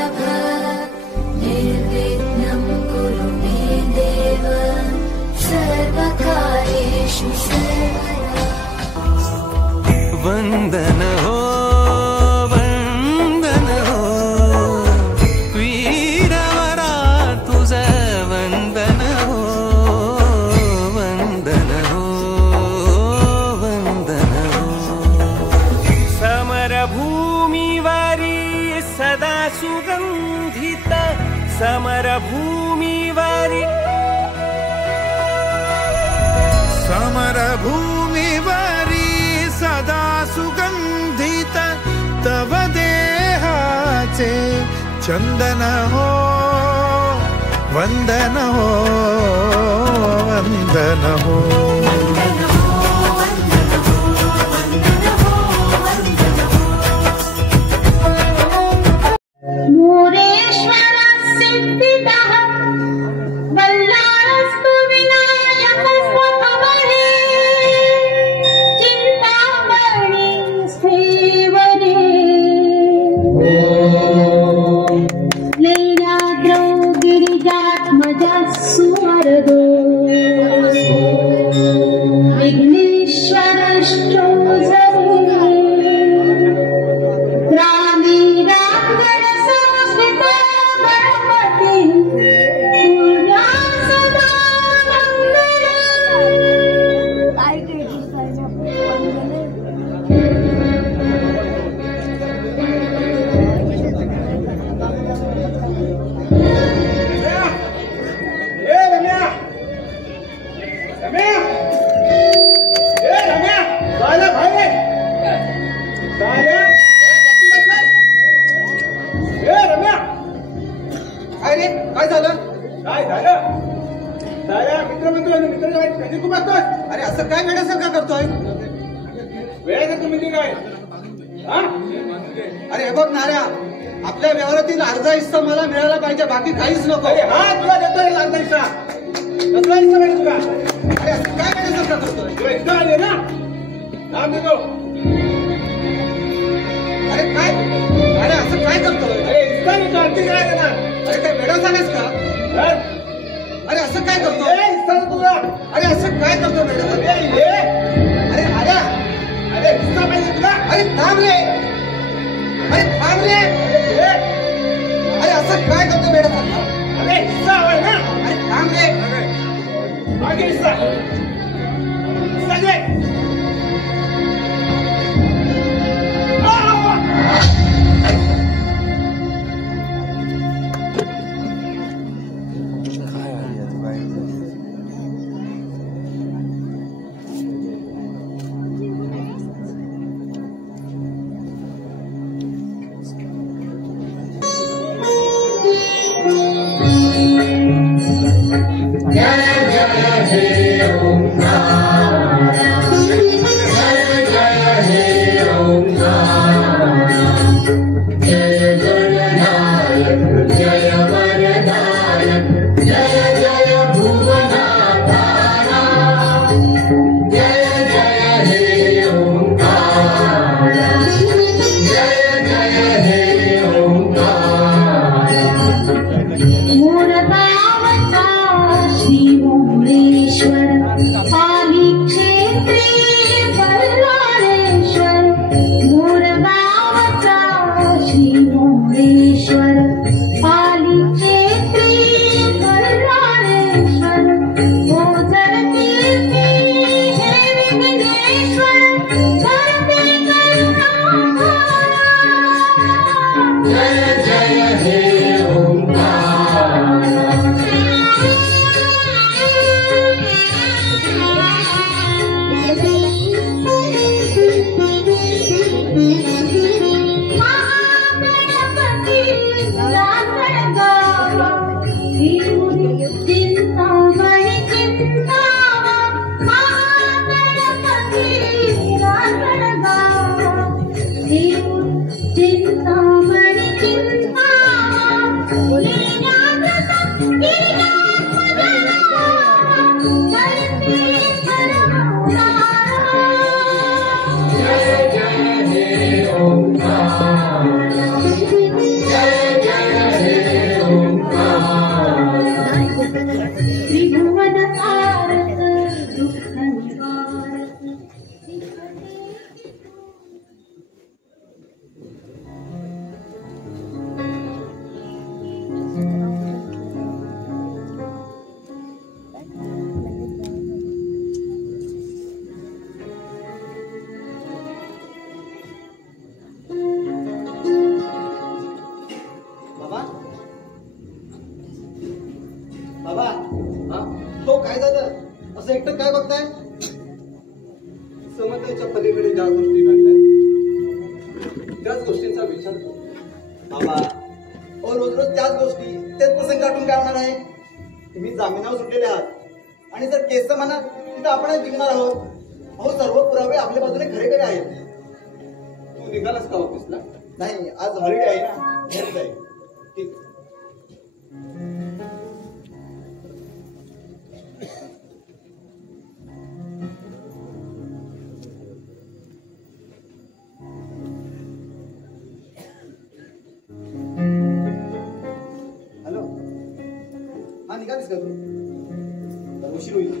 वल्लभ निर्विघ्नं कुरु मे देव सर्वकार्येषु सर्वदा। वंदन हो वंदन हो वीरवरा तुझ वंदन हो वंदन हो वंदन हो। समरभूमीवरी सदा सुगंधित समरभूमीवरी समरभूमीवरी सदा सुगंधित तव देहाचे चंदन हो वंदन हो वंदन हो। मोरेश्वर सिद्धिदः वल्लारस्तु विनायक स्वभवने चिंतामणि स्थेवने। लैलाद्रौ गिरिजात्मजः सुवरदो विघ्नेश्वरश्चोऽसौ रामे रामगण संस्कृतो गणपति पूजा सदा अरे काय झालं काय झालं मित्र खूप असतोय। अरे असं काय वेळासारखा करतोय वेळाचं तुम्ही काय अरे हे बघ नाऱ्या आपल्या व्यवहारातील अर्धा हिस्सा मला मिळाला पाहिजे बाकी काहीच नको। हा तुला देतोय अर्धा हिस्सा कसला हिस्सा पाहिजे तुला। अरे असं काय वेळासारखा करतोय तुला हिस्सा आले ना नाम देतो। अरे काय अरे असं काय करतोय अरे हिस्सा देतो आणखी काय देणार। अरे काय वेळा झालेस का अरे असं काय करतो तुला अरे असं काय करतो वेळा अरे आल्या अरे हिस्सा पाहिजे तुला अरे थांब रे अरे थांब रे अरे असं काय करतो वेळा अरे हिस्सा हवाय ना अरे थांब रे आगे हिस्सा हिस्सा दे। चिंतामणि चिंतामणि महागणपति कल्पनेच्या पलीकडे ज्या गोष्टी घडल्या त्याच गोष्टींचा विचार करतो. बाबा रोज रोज त्याच गोष्टी तेच प्रसंग गाठून काय होणार आहे. तुम्ही जामिनावर सुटलेले आहात आणि जर केस म्हणा तिथं आपण जिंकणार आहोत. अहो सर्व पुरावे आपल्या बाजूने खरे खरे आहेत. तू निघालास का ऑफिसला? नाही, आज हॉलिडे आहे ना, घरीच आहे. ठीक. हॅलो, हा निघालीस का तू? तर उशीर होईल.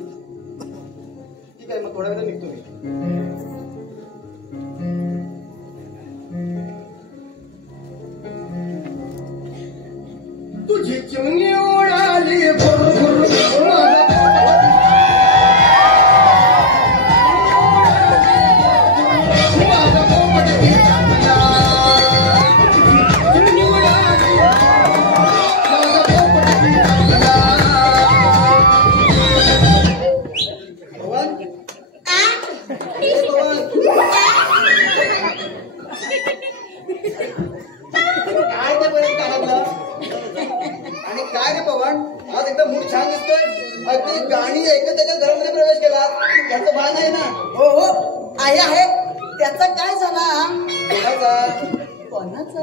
ठीक आहे, मग थोड्या वेळा निघतो मी. तुझी चिमणी उडाली गाणी ऐकत त्याच्या घरामध्ये प्रवेश केला. त्याचं भान आहे ना? हो हो आहे आहे. त्याचा काय झाला? कोणाचा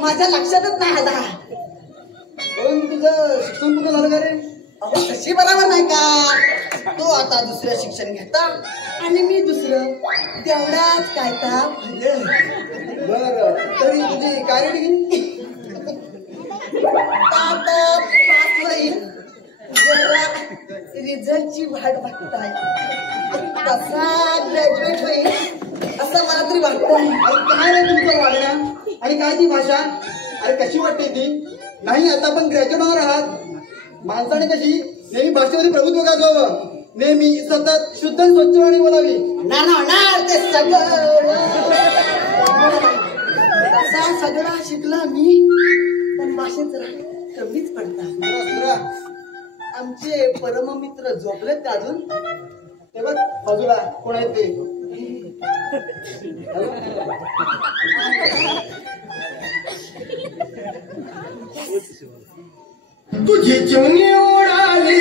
माझ्या लक्षातच नाही आला. तुझं शिक्षण पूर्ण झालं का रे? अहो तशी बरोबर नाही का? तो आता दुसरं शिक्षण घेता आणि मी दुसरं. तेवढाच काय का बर, तरी तुझी काय रेट गेली? रिझल्टची वाट बघताय. कसा ग्रॅज्युएट होईल असं मला तरी वाटतंय. काय रे तुमचं वागण्या आणि काय ती भाषा? अरे कशी वाटते ती? नाही, आता आपण ग्रॅज्युएट होणार आहात. माणसाने कशी नेहमी भाषेमध्ये प्रभुत्व गाजवावं, नेहमी सतत शुद्ध स्वच्छवाणी बोलावी. होणार ते सगळं कसा सगळा शिकला मी, पण भाषेत जरा कमीच पडतात. आमचे परममित्र झोपलेत का अजून? ते बघ बाजूला कोण आहेत ते. तुझी चिमणी उडाली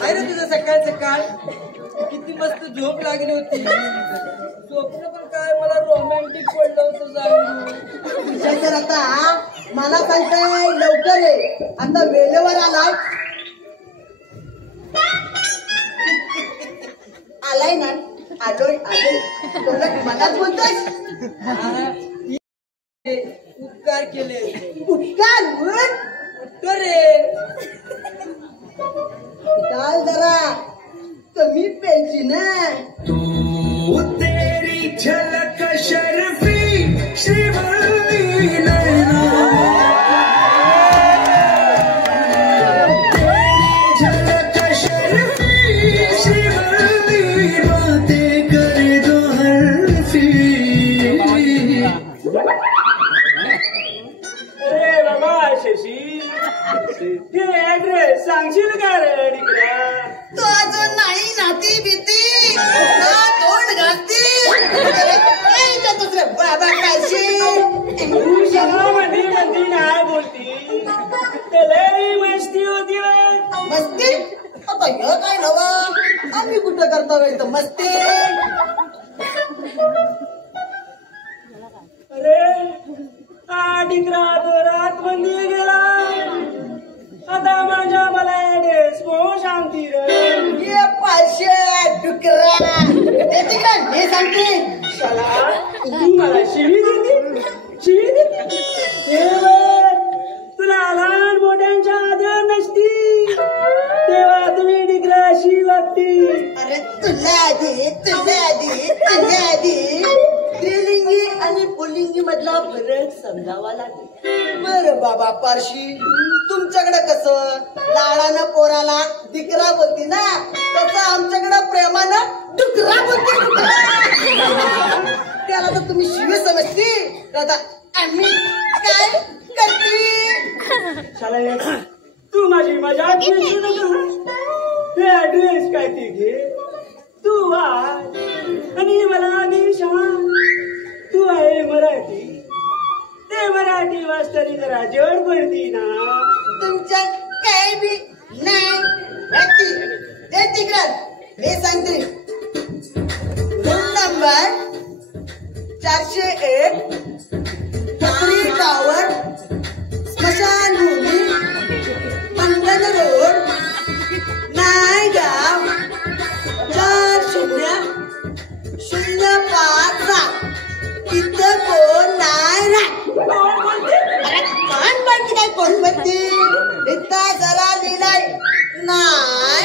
काय रे तुझं सकाळ सकाळ किती मस्त झोप लागली होती. स्वप्न पण काय मला रोमॅन्टिक पडलं होतं सांगू. आता मला सांगताय लवकर आहे. आता वेळेवर आलाय आलाय ना? आलोय आलोय मनात बोलतोय. उपकार केले. उपकार रे काल जरा कमी प्यायची ना. तू तेरी झलक शर्फी श्रीवल्ली नैना, तेरी झलक शर्फी श्रीवल्ली बातें कर दो हर्फी. अरे बाबा शशी, ते ऍड्रेस सांगशील का रे डिकऱ्या? तो अजून नाही नाती भीती तोंड घालती. दुसरं बाबा काशी तू सगळं मध्ये मध्ये नाही बोलती. लई मस्ती होती रे. मस्ती आता हे काय नवं? आम्ही कुठं करतो इथं मस्ती? अरे हा डिकरा तो रात बंदी गेला. आता माझ्या मला ऍड्रेस कोण सांगती रे? ये पाचशे डुकरा मी सांगते. शाला तू मला शिवी देते? शिवी देते? नीट समजावा लागेल. बरं बाबा पारशी, तुमच्याकडे कसं लाडानं पोराला दिकरा बोलती ना, तसं आमच्याकडे प्रेमानं डुकरा बोलते, डुकरा. त्याला तर तुम्ही शिवी समजती, तर आता आम्ही काय करते? शाला तू माझी मजाक घेऊ नका. हे ऍड्रेस काय ते घे, तू आणि मला निशान. तू आहे मराठी, ते मराठी वाचताना जरा जड पडती ना. तुमच्या काही बी नाही व्यक्ती ते तिकडं मी सांगते. रूम नंबर 401, पत्री टावर, स्मशानभूमी, मंगल रोड, नायगाव, 4005. इथं कोण नाही राहत. अरे कान बाकी नाही कोण म्हणते. इथं जरा लिहिलाय नाही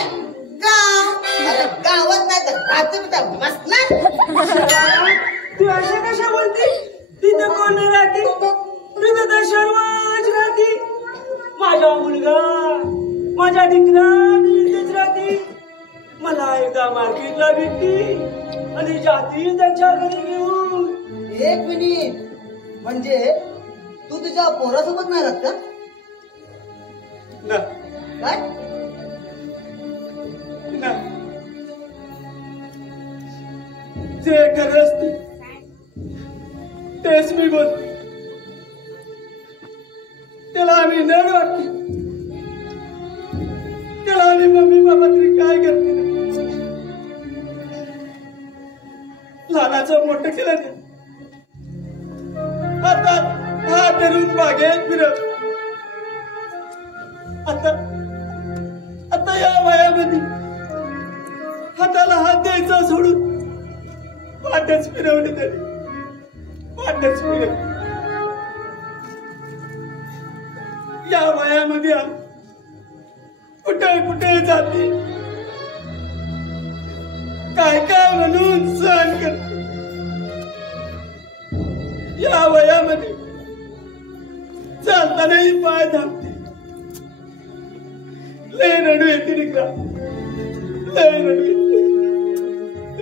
गाव. अरे गावात नाही तर राहते बसणार. तू अशा कशा बोलते? तिथं कोण राहते? तिथं तर सर्वच राहते. माझा मुलगा, माझ्या डिकरा तिथेच राहते. मला एकदा मार्केटला भेटती आणि जाती त्यांच्या घरी घेऊन. एक मिनिट, म्हणजे तू तुझ्या पोरासोबत नाही राहत का? ना काय ना, जे खरं असते तेच मी बोलते. त्याला आम्ही नड वाटते. त्याला आणि मम्मी बाबा तरी काय करते ना. लहानाचं मोठं केलं नाही. आता हा तरुण बागेत फिरत. आता या वयामध्ये हाताला हात द्यायचा सोडून पाठच फिरवली तरी पाठच फिरवली. या वयामध्ये कुठे कुठे जाते, काय काय म्हणून सहन करते. या वयामध्ये चालतानाही पाय थांबते. लय रडू येते निकरा, लय रडू येते,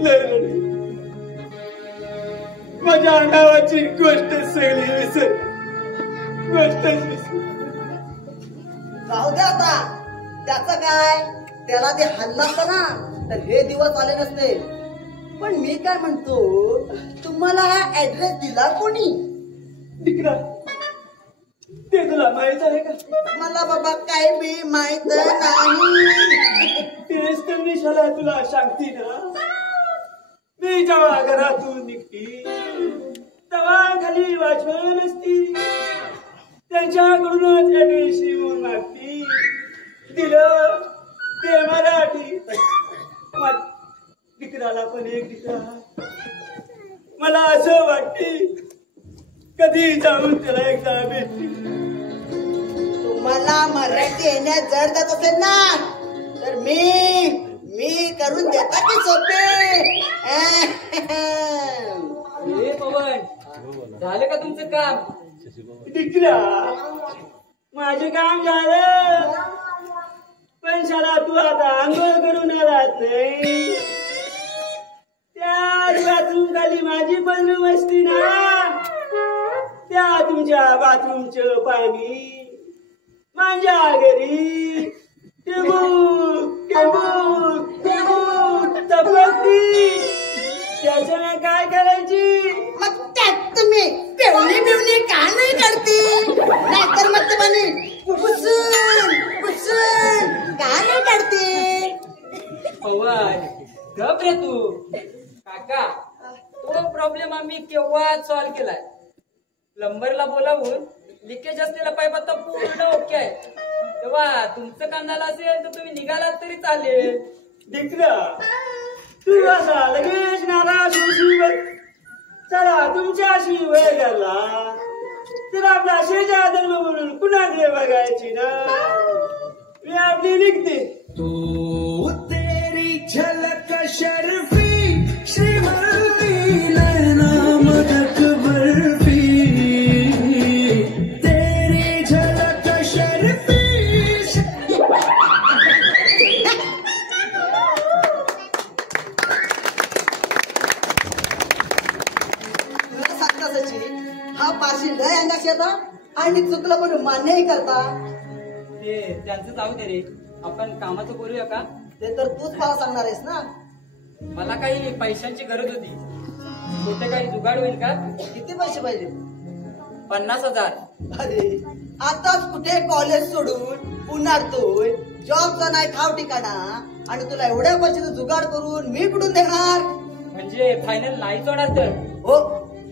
लय रडू येते. माझ्या नावाची गोष्ट सगळी विसर, गोष्टच विसर. जाऊ दे आता, त्याचं काय, त्याला ते हल्ला असता ना तर हे दिवस आले नसते. पण मी काय म्हणतो, तुम्हाला हा ऍड्रेस दिला कोणी? निकरा, ते तुला माहित आहे का? मला बाबा काय बी माहित नाही. तेच तर निशाला तुला सांगते ना. मी जेव्हा घरातून निघती तेव्हा खाली वाचवण असती. त्यांच्याकडूनच ऍड्रेस येऊन मागती. दिलं ते मराठी. दिकराला पण एक दिकरा. मला असं वाटते कधी जाऊन त्याला एकदा भेटते. तुम्हाला मराठी येण्यात जड जात असेल ना तर मी करून देता की सोपे. पवन, झालं का तुमचं काम? दिकरा, माझे काम झालं. पण शाला तू आता आंघोळ करून आलात नाही. त्या बाथरूम खाली माझी बंधू असती ना. त्या तुमच्या बाथरूमचं पाणी माझ्या घरी टिबूक टिबूक टिबूक टपकती. त्याच्यानं काय करायची? मग त्यात तुम्ही पिवणी का नाही करते? नाहीतर मग तुम्हाला पुसून का नाही करते? पवन, गप रे तू. काका, तो प्रॉब्लेम आम्ही केव्हा सॉल्व्ह केलाय. प्लंबरला बोलावून लिकेज असलेला पाईप आता पूर्ण ओके आहे. तेव्हा तुमचं काम झालं असेल तर तुम्ही निघालात तरी चालेल. दिकरा, तू असा लगेच नाराज होशील. चला तुमच्याशी वेळ झाला तर आपला शेजा धर्म म्हणून कुणाकडे बघायची ना. मी आपली निघते. तू तेरी झलक शर्फी श्रीमती नैना मदक बर्फी करता आणि चुकलं म्हणून मान्यही करता. ते त्यांचं जाऊ दे रे, आपण कामाचं बोलूया का? ते तर तूच मला सांगणार आहेस ना. मला काही पैशांची गरज होती, कुठे काही जुगाड होईल का? किती पैसे पाहिजे? 50,000. अरे आताच कुठे कॉलेज सोडून पुण्यातोय, जॉबचा नाही ठाव ठिकाणा, आणि तुला एवढ्या पैशाचं जुगाड करून मी कुठून देणार? म्हणजे फायनल नाहीच होणार तर? हो,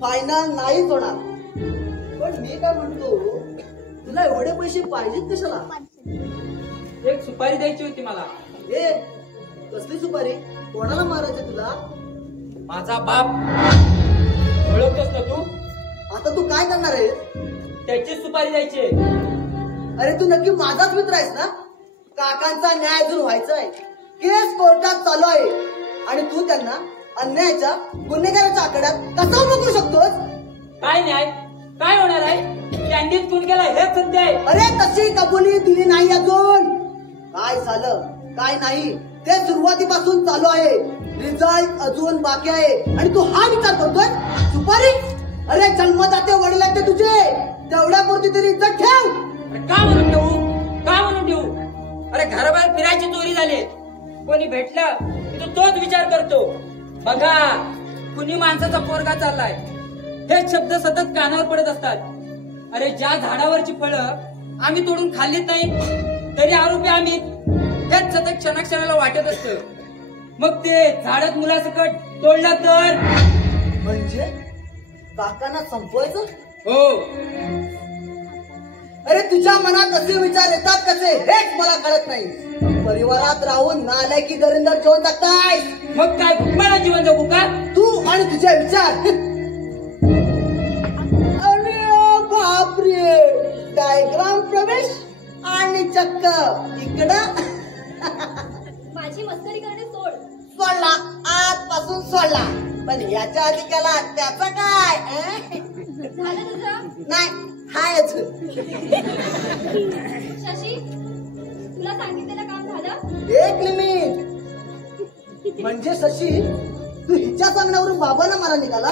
फायनल नाहीच होणार. पण मी काय म्हणतो, तुला एवढे पैसे पाहिजेत कशाला? एक सुपारी द्यायची होती मला. ए, कसली सुपारी? कोणाला मारायचं तुला? माझा बाप. ओळखतोस ना तू? आता तू काय करणार आहेस? त्याची सुपारी द्यायची. अरे तू नक्की माझाच मित्र आहेस ना? काकांचा न्याय अजून व्हायचा आहे, केस कोर्टात चालू आहे, आणि तू त्यांना अन्यायाच्या गुन्हेगाराच्या आकड्यात कसा उभं करू शकतोस? काय न्याय? काय होणार आहे? कॅन्डीत खून केला हेच सत्य आहे. अरे तशी कबुली दिली नाही अजून. काय झालं काय नाही ते सुरुवातीपासून चालू आहे, रिझल्ट अजून बाकी आहे, आणि तू हा विचार करतोय सुपारी? अरे जन्मदाते वडील आहेत ते तुझे, तेवढ्यापुरती तरी इज्जत ठेव. का म्हणून ठेवू? का म्हणून ठेवू? अरे घराबाहेर फिरायची चोरी झाली, कोणी भेटलं की तू तोच विचार करतो. बघा, कुणी माणसाचा पोरगा चाललाय, हे शब्द सतत कानावर पडत असतात. अरे ज्या झाडावरची फळं आम्ही तोडून खाल्लीत नाही तरी आरोपी आम्ही, हेच सतत क्षणाक्षणाला वाटत असतं. मग ते झाडात मुलासकट तोडलं तर? म्हणजे काकांना संपवायचं? हो. अरे तुझ्या मनात असे विचार येतात कसे हेच मला कळत नाही. परिवारात राहून नालायकी दरिंदर ठेवून टाकताय. मग काय मला जीवन जगू का? तू आणि तुझे विचार. अरे बापरे, डायग्राम प्रवेश आणि चक्क इकडं. माझी मस्करी करणे सोड. सोडला, आजपासून सोडला, पण याच्या आधी केला त्याचा काय? झालं तुझं? नाही, हायच. शशी, तुला सांगितलेलं काम झालं? एक लिमिट. म्हणजे शशी, तू हिच्या सांगण्यावरून बाबांना मारा निघाला?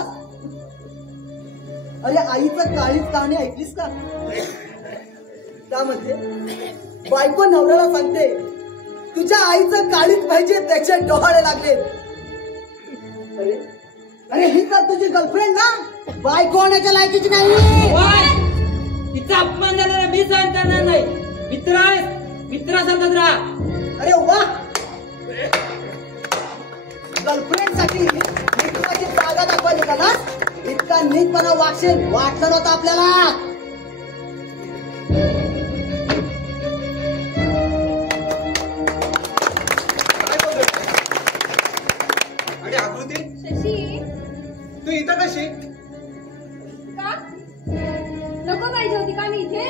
अरे आईचं काळीच कहाणी ऐकलीस का? त्यामध्ये बायको नवऱ्याला सांगते, तुझ्या आईचं काळीच पाहिजे, त्याचे डोहाळे लागले. अरे अरे ही तर तुझी गर्लफ्रेंड ना, बायको होण्याच्या लायकीची नाही. तिचा अपमान झालेला मी सहन करणार नाही. मित्र आहेस, मित्रासारखाच राहा. अरे वा, गर्लफ्रेंड साठी मित्राची जागा दाखवायची का ना? इतका नीटपणा वागशील वाटलं नव्हतं आपल्याला. आणि आकृती, शशी, तू इथं कशी? का नको पाहिजे होती का मी इथे?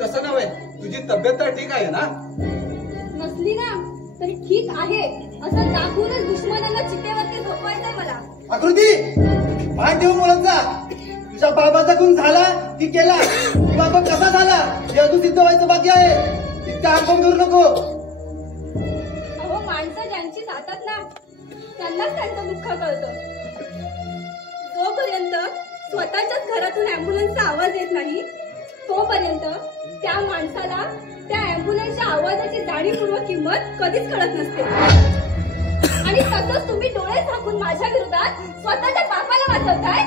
तसं नव्हे, तुझी तब्येत तर ठीक आहे ना? नसली ना तरी ठीक आहे असं दाखवूनच दुश्मनांना चितेवरती झोपवायचंय मला. आकृती, भान ठेवून बोलत जा. तुझ्या बाबाचा खून झाला की केला, बाबा कसा झाला हे अजून सिद्ध व्हायचं बाकी आहे. इतका आगमन करू नको. अहो, माणसं ज्यांची जातात ना त्यांनाच त्यांचं दुःख कळतं. जोपर्यंत स्वतःच्याच घरातून अँब्युलन्सचा आवाज येत नाही तोपर्यंत त्या माणसाला त्या अँब्युलन्सच्या आवाजाची जाणीवपूर्वक किंमत कधीच कळत नसते. आणि तसंच तुम्ही डोळे झाकून माझ्या विरोधात स्वतःच्या बापाला वाचवताय.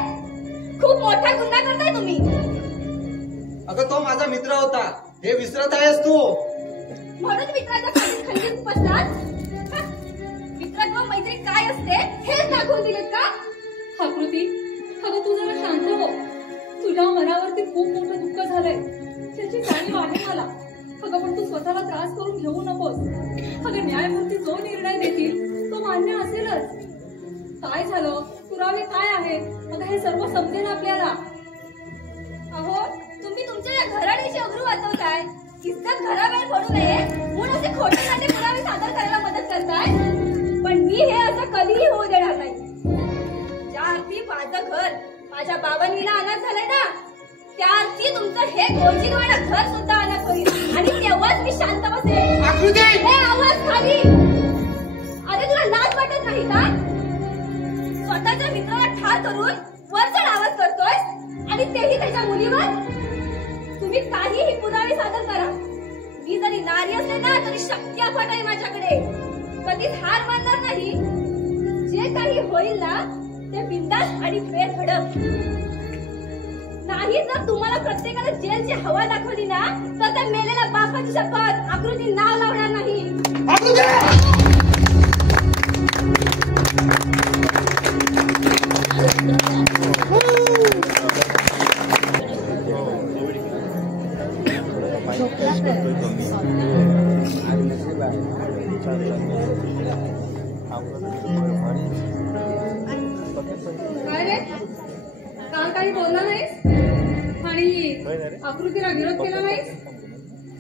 खूप मोठा गुन्हा करताय तुम्ही. अगं तो माझा मित्र होता, हे विसरत आहेस तू. म्हणून मित्राच्या खाली खंडीत बसलात. मित्रत्व मैत्री काय असते हेच दाखवून दिलेत का? आकृती, अगं तू जरा शांत हो. तुझ्या मनावरती खूप मोठं दुःख झालंय, त्याची जाणीव आहे मला. अगं पण तू स्वतःला त्रास करून घेऊ नकोस. अगं न्यायमूर्ती जो निर्णय देतील तो मान्य असेलच. काय झालं, पुरावे काय आहेत, अगं हे सर्व समजेल आपल्याला. अहो, तुम्ही तुमच्या या घराण्याची अग्रू वाचवताय. इज्जत घराबाहेर पडू नये म्हणून असे खोटे नाटे पुरावे सादर करायला मदत करताय. पण मी हे असं कधीही होऊ देणार नाही. ज्या अर्थी माझं घर माझ्या बाबांनीला अनाथ झालंय ना, त्या अर्थी तुमचं हे गोजीनवाडं घर सुद्धा अनाथ होईल. आणि तेव्हाच मी शांत बसेल. हे आवाज खाली. अरे तुला लाज वाटत नाही का? स्वतःच्या मित्राला ठार करून वरचढ आवाज करतोय आणि तेही त्याच्या मुलीवर. तुम्ही काहीही पुरावे सादर करा. मी जरी नारी असले ना तरी शक्ती अफाट आहे माझ्याकडे. कधीच हार मानणार नाही. जे काही होईल ना ते बिंदास आणि बेधडक. नाही जर तुम्हाला प्रत्येकाला जेलची हवा दाखवली ना तर त्या मेलेल्या बापाची शपथ आकृती नाव लावणार नाही. काय रे काल काही बोलला नाहीस आणि आकृतीला विरोध केला नाहीस.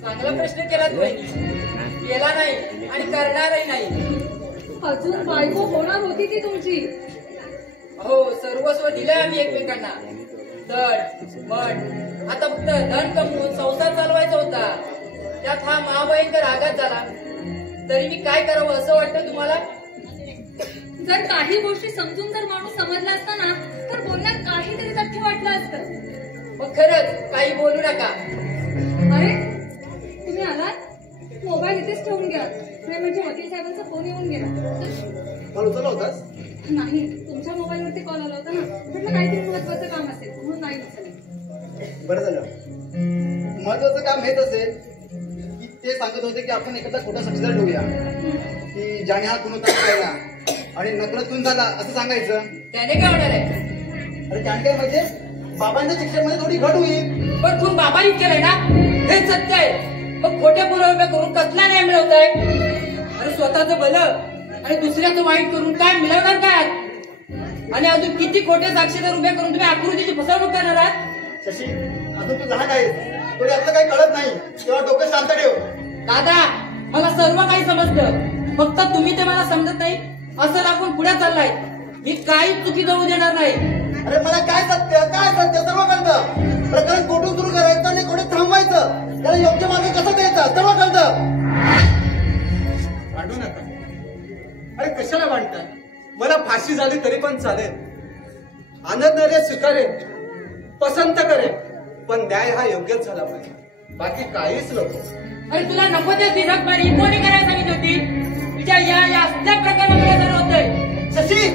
चांगला प्रश्न केला तू केला नाही आणि करणारही नाही. अजून बायको होणार होती ती तुमची. हो सर्वस्व दिलंय आम्ही एकमेकांना. धन पण आता फक्त धन कमवून संसार चालवायचा होता. त्यात हा महाभयंकर आघात झाला. तरी मी काय करावं असं वाटतं तुम्हाला. जर काही गोष्टी समजून जर माणूस समजला असता ना तर बोलण्यात काहीतरी तथ्य वाटलं असतं. मग खरंच काही बोलू नका. अरे तुम्ही आलात मोबाईल इथेच ठेवून घ्या. म्हणजे वकील साहेबांचा फोन येऊन गेला. मला उचलला होतास. नाही तुमच्या मोबाईलवरती कॉल आला होता ना म्हटलं काहीतरी महत्वाचं काम असेल म्हणून नाही उचलले. बरं झालं. महत्वाचं काम हेच असेल की ते सांगत होते की आपण एखादा खोटा साक्षीदार ठेवूया की ज्याने हा खून केला आणि नकळत खून झाला असं सांगायचं. त्याने काय होणार आहे. अरे त्याने काय म्हणजे बाबांच्या शिक्षणामध्ये थोडी घट होईल. पण खून बाबांनीच केलंय ना हेच सत्य आहे. मग खोट्या पुरावे करून कसला न्याय मिळवताय. अरे स्वतःचं भलं आणि दुसऱ्याचं वाईट करून काय मिळवणार काय. आणि अजून किती खोटे साक्षीदार उभे करून तुम्ही आकृतीची फसवणूक करणार आहात. शशी अजून तू लहान आहेस. थोडी आपलं काही कळत नाही तेव्हा डोकं शांत ठेव. दादा मला सर्व काही समजतं. फक्त तुम्ही ते मला समजत नाही असं दाखवून पुढे चाललाय. मी काहीच चुकी जाऊ देणार नाही. अरे मला काय सत्य सर्व कळतं. प्रकरण कोठून सुरू करायचं आणि कोठे थांबवायचं त्याला योग्य मार्ग कसा द्यायचा सर्व कळतं. भांडू नका. अरे कशाला भांडताय. मला फाशी झाली तरी पण चालेल. आनंदाने स्वीकारेन पसंत करेन. पण न्याय हा योग्यच झाला पाहिजे. बाकी काहीच नको. अरे तुला नको ते दिसत पाहिजे कोणी करायला सांगितली होती. तुझ्या या असल्या प्रकारामध्ये झालं होतंय. शशी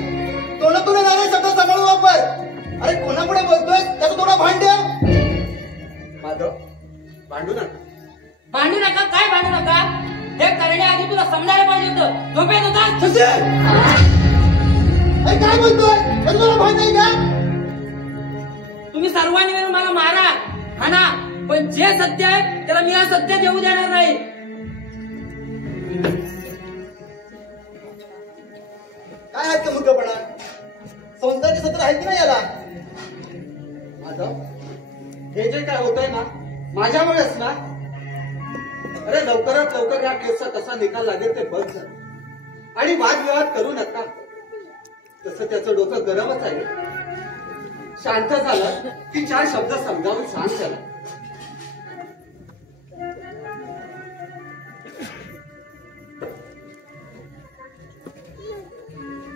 तोंडातून येणारे शब्द सांभाळून वापर. अरे कोणापुढे बोलतोय त्याचं थोडा भांड द्या. माधव भांडू नका. भांडू नका काय भांडू नका. हे करण्याआधी तुला समजायला पाहिजे होतं. झोपेत होता. शशी अरे काय बोलतोय त्याचं तुला भांड नाही का. तुम्ही सर्वांनी मिळून मला मारा हाना पण जे सत्य आहे त्याला मी सत्य देऊ देणार नाही. काय आहेत का मूर्खपणा. संस्काराचे सत्र आहे की नाही याला. माधव हे जे काय होतंय ना माझ्यामुळेच ना. अरे लवकरात लवकर या केसचा कसा निकाल लागेल ते बघ झालं. आणि वादविवाद करू नका. तसं त्याचं डोकं गरमच आहे. शांत झालं की 4 शब्द समजावून शांत झाला.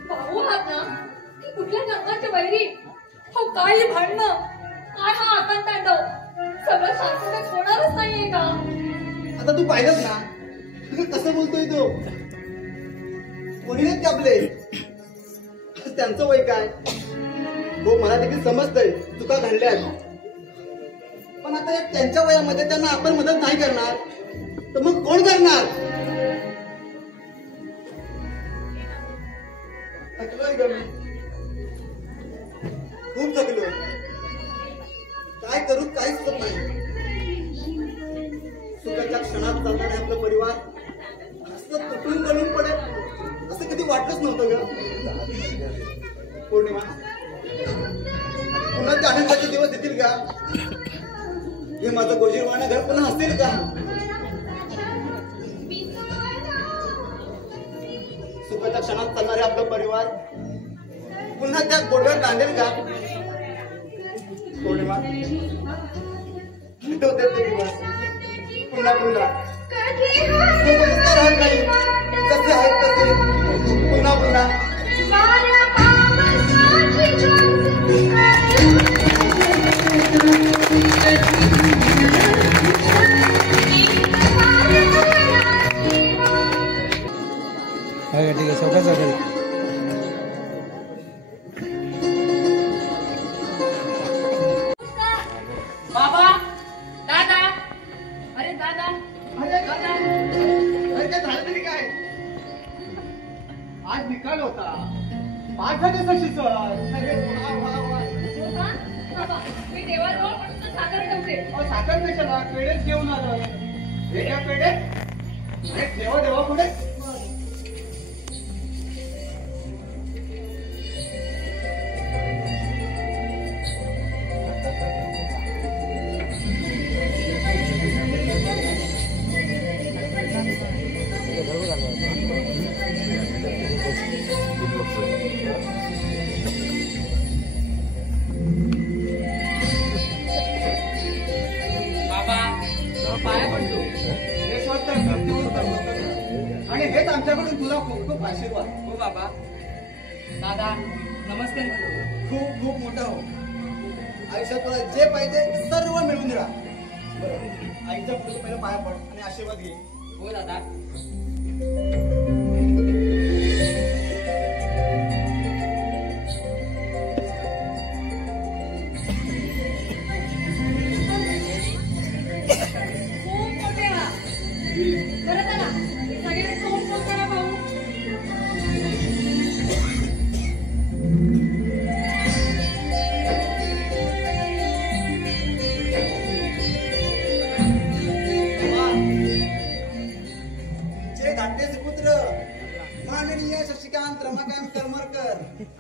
भाऊ आहात ना की कुठल्या जन्माचे वैरी. हो काय भांडणं काय हा आकांतांडव. सगळं शांततेत होणारच नाहीये का. आता तू पाहिलंच ना तुझं कसं बोलतोय तो. कोणी नाही ते आपले. त्यांचं वय काय हो मला देखील समजतंय चुका घडल्यात. पण आता त्यांच्या वयामध्ये त्यांना आपण मदत नाही करणार तर मग कोण करणार. थकलोय ग मी. खूप थकलोय. काय करू काहीच सुचत नाही. सुखाच्या क्षणात चालणार आहे आपलं परिवार असं तुटून गळून पडेल असं कधी वाटलंच नव्हतं ग. पौर्णिमा पुन्हा ते आनंदाचे दिवस येतील का. हे माझं गोजीरवाणं घर पुन्हा असेल का. सुखाच्या क्षणात चालणारे आपलं परिवार पुन्हा त्या गोडव्यात तांडेल का. पौर्णिमा आठवते ते दिवस पुन्हा पुन्हा. राहत नाही जसे आहेत तसे पुन्हा पुन्हा. Thank you. ठीक आहे चौकात जागा बाबा दादा अरे दादा दादा अरे काय झालं तरी काय आज निकाल होता 5 झाले तशी सर अरे वा वा वा बाबा मी देवाजवळ फक्त साखर ठेवते. साखर कशाला पेढेच घेऊन आलो हे घ्या पेढे अरे देवा देवा पुढे बाबा पाया पडतो. हे स्वतः आणि हेच आमच्याकडून तुला खूप खूप आशीर्वाद हो बाबा दादा नमस्कार करतो. खूप खूप मोठा हो आयुष्यात तुला जे पाहिजे ते सर्व मिळून राहा. बरं आईच्या पुढे पहिलं पाया पड आणि आशीर्वाद घे. हो दादा खूप मोठे व्हा. बरं चला सगळे सोम करा भाऊ. जे धाकटे सुपुत्र माननीय शशिकांत रमाकांत करमरकर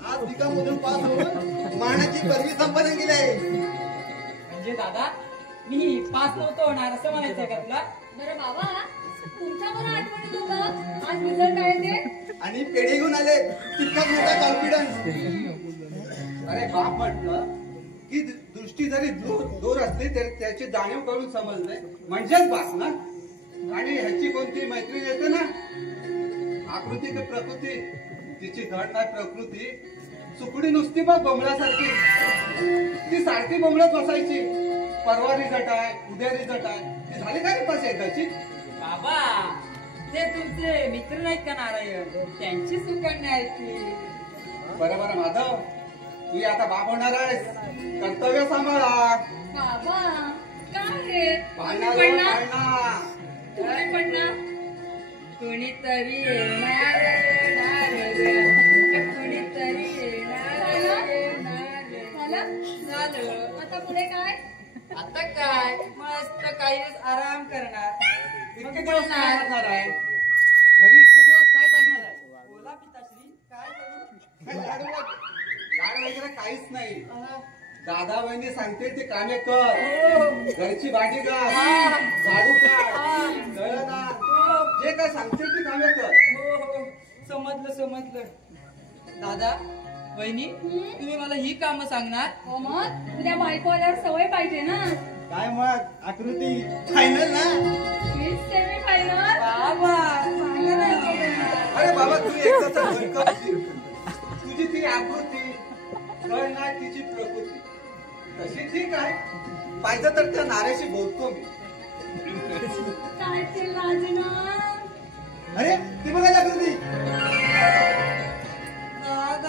आज निकाममधून पास होऊन मानाची पदवी संपादन केली आहे. म्हणजे दादा मी पास नव्हतो होणार असं म्हणायचंय का तुला? बरं बाबा तुमच्या बरं आठवणीत होतं आज रिझल्ट आहे ते. आणि पेढे घेऊन आले तितकाच मोठा कॉन्फिडन्स. अरे बाप म्हटलं की दृष्टी जरी दूर असली तरी त्याची जाणीव करून समजणे म्हणजेच बाप ना. आणि ह्याची कोणती मैत्री येते ना आकृती ते प्रकृती तिची धड नाही प्रकृती सुकडी नुसती बघ बोंबळासारखी ती सारखी बोंबळत बसायची. परवा रिझल्ट आहे उद्या रिझल्ट आहे ती झाली का रे पास एकदाची. बाबा ते तुमचे मित्र नाहीत का नारायण त्यांची सुकन्या आहेत ती. बरं बरं माधव तू आता बाप होणार आहेस कर्तव्य सांभाळा. बाबा काय हे पाळणा तुम्ही जवळ पडणार पाळणा. तुम्ही पडणार. कुणीतरी येणार कुणीतरी झालं आता पुढे काय. आता काय मस्त काही आराम करणार. इतके दिवस काय करणार आहे घरी इतके दिवस काय करणार आहे. बोला पिताश्री काय करू. काय लाड वगैरे काहीच नाही. दादा वहिनी सांगते ते कामे कर घरची भाजी काढ झाडू काढ दळण आण. जे काय सांगतील ती कामे कर. हो हो समजलं समजलं. दादा वहिनी तुम्ही मला ही कामं सांगणार. हो मग उद्या बायको आल्यावर सवय पाहिजे ना. काय मग आकृती फायनल ना. Semi final. बाबा सांगा नाही. अरे बाबा तू एकदाचा धडकन तुझी ती आकृती कळ नाही तिची प्रकृती तशी ठीक आहे. पाहिजे तर त्या नाऱ्याशी बोलतो मी. काय ते लाजना. अरे ती बघा आकृती. आज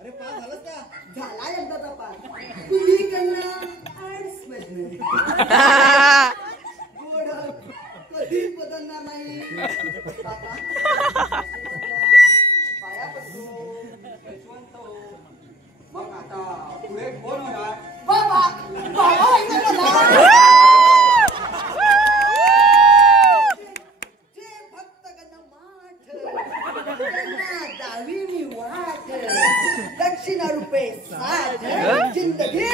अरे पास झालं का? झाला एकदाचा पास. तुम्ही कडनं आर्ट्स मधनं. गोड कधीच बदलणार नाही. काका, पाया पडतो. यशवंत हो. मग आता पुढे कोण होणार? बाबा बाबा ऐका मला. जे भक्तगण माठ त्यांना दावी मी वाट दक्षिणा रुपये 60 जिंदगी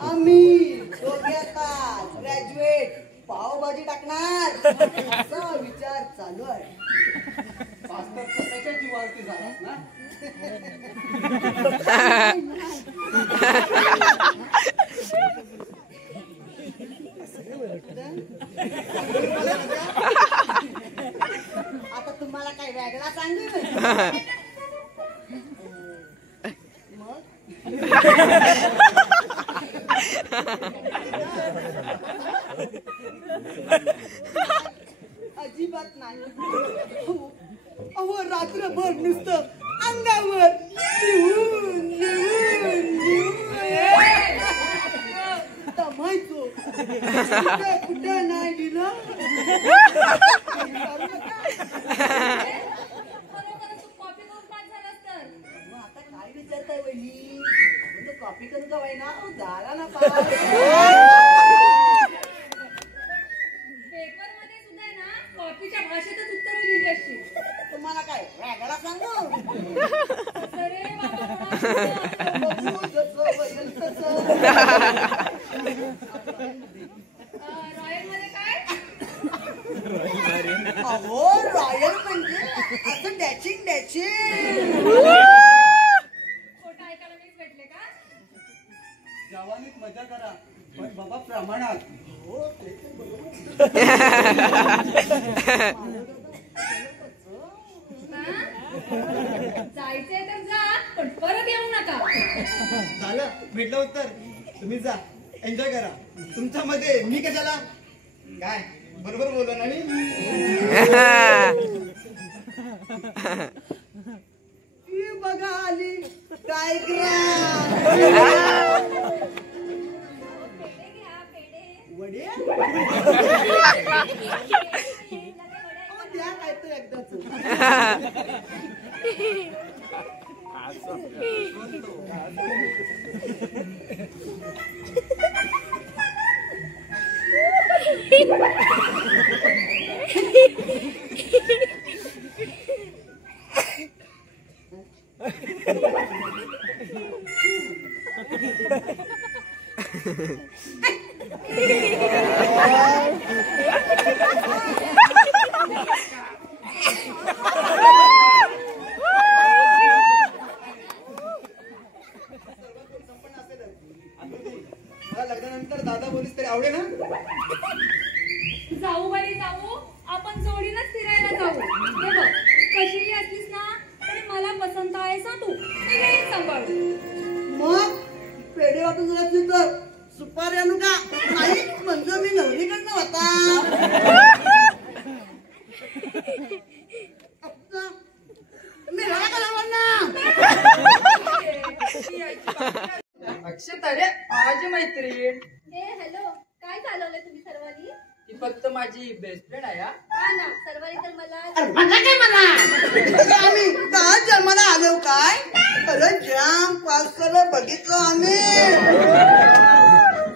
आम्ही दोघे आता ग्रॅज्युएट पावभाजी टाकणार असा विचार चालू आहे. वास्तव स्वतःच्या जीवावरती झालास ना? आता तुम्हाला काही वेगळा सांगू मग अजिबात नाही. अहो रात्रभर नुसतं अंगावर लिहून लिहून लिहून दमायचो. कुठं नाही लिहिलं. आता काय विचारताय वहिनी? तो कॉपी करून का वहिना झाला ना पास. पेपर मध्ये सुद्धा आहे ना कॉपीच्या भाषेतच उत्तर लिहिली असतील. तुम्हाला काय वेगळा सांगू. अरे बाबा बघू जसं बघेल तसं. रॉयल मध्ये काय अहो रॉयल म्हणजे असं डॅचिंग डॅचिंग. खोटं ऐकायला मीच भेटले का? जवानीत मजा करा पण बाबा प्रमाणात. हो ते तर बरोबर. जायचंय तर जा पण परत येऊ नका. झालं भेटलं उत्तर. तुम्ही जा एन्जॉय करा. तुमच्या मध्ये मी कशाला? काय बरोबर बोललो ना मी. ती बघा आली डायग्राम. वडे अहो, द्या काय तर एकदाच. मला लग्नानंतर दादा बोलीस तरी आवडेल ना? जाऊ बाई जाऊ आपण जोडीनच फिरायला जाऊ. हे बघ कशीही असलीस ना तरी मला पसंत आहे सा तू. मी घेईन सांभाळू. मग पेढे वाटून जायची तर सुपारी आणू का? नाही म्हणजे मी नवरीकडनं होता. मी राहा का लावणार? अक्षता रे माझी मैत्रीण. हे हॅलो, काय चालवलंय तुम्ही सर्वांनी? ती फक्त माझी बेस्ट फ्रेंड आहे. हा ना, सर्वांनी तर मला अरे मला काय मला? म्हणजे आम्ही काय जन्माला आलो काय? अरे जाम पास केलं बघितलं आम्ही.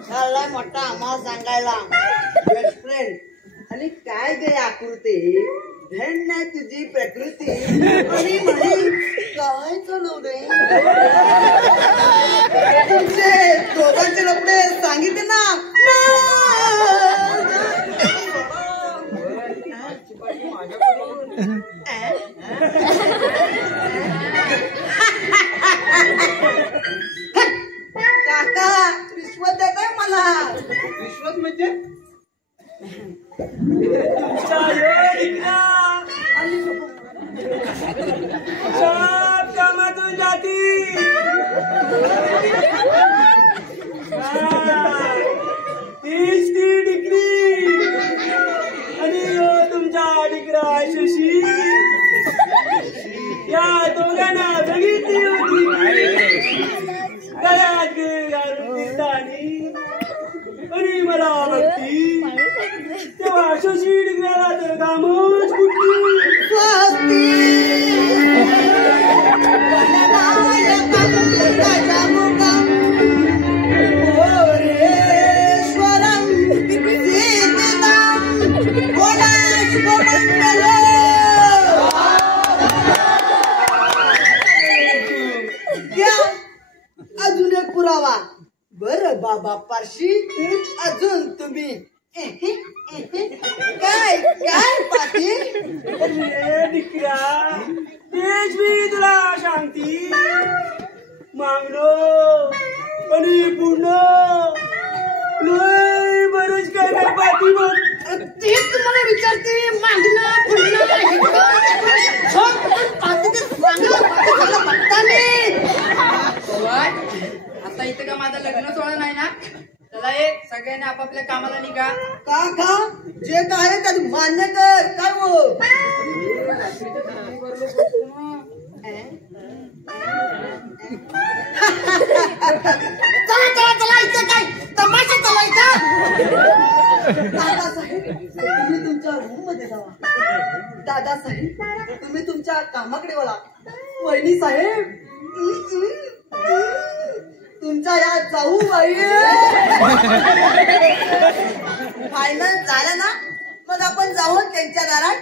चाललाय मोठा आम्हाला सांगायला बेस्ट फ्रेंड. आणि काय गे आकृती धन नाही तुझी प्रकृती. आणि म्हणे काय चालवलंय तुमचे दोघांचे लपडे सांगितले ना. काका रिश्वत देताय मला. रिश्वत म्हणजे तुमचा दिकरा सब कामातून जाती तीच ती डिग्री आणि तुमचा डिग्रा शशी या दोघांना बघितली होती गळ्यात घालून दिसतानी आणि मला बघती तेव्हा शशी डिग्र्याला तर कामच अजून एक पुरावा बर बाबा पारशी अजून तुम्ही काय काय पाटील डिकरा तेच मी तुला शांती मागलो आणि पूर्ण लय बरंच काय काय पाठी बघ तेच तुम्हाला विचारते मागणं पुढलं आता इथं का माझं लग्न सोहळा नाही ना चला एक सगळ्यांनी आपापल्या कामाला निघा का जे काय आहे त्यात मान्य कर काय हो चला चला चला इथं काय तमाशा चालायचा दादासाहेब तुम्ही तुमच्या रूम मध्ये जावा दादासाहेब तुम्ही तुमच्या कामाकडे वळा वहिनी साहेब तुमच्या या जाऊ बाई फायनल झालं ना मग आपण जाऊ त्यांच्या दारात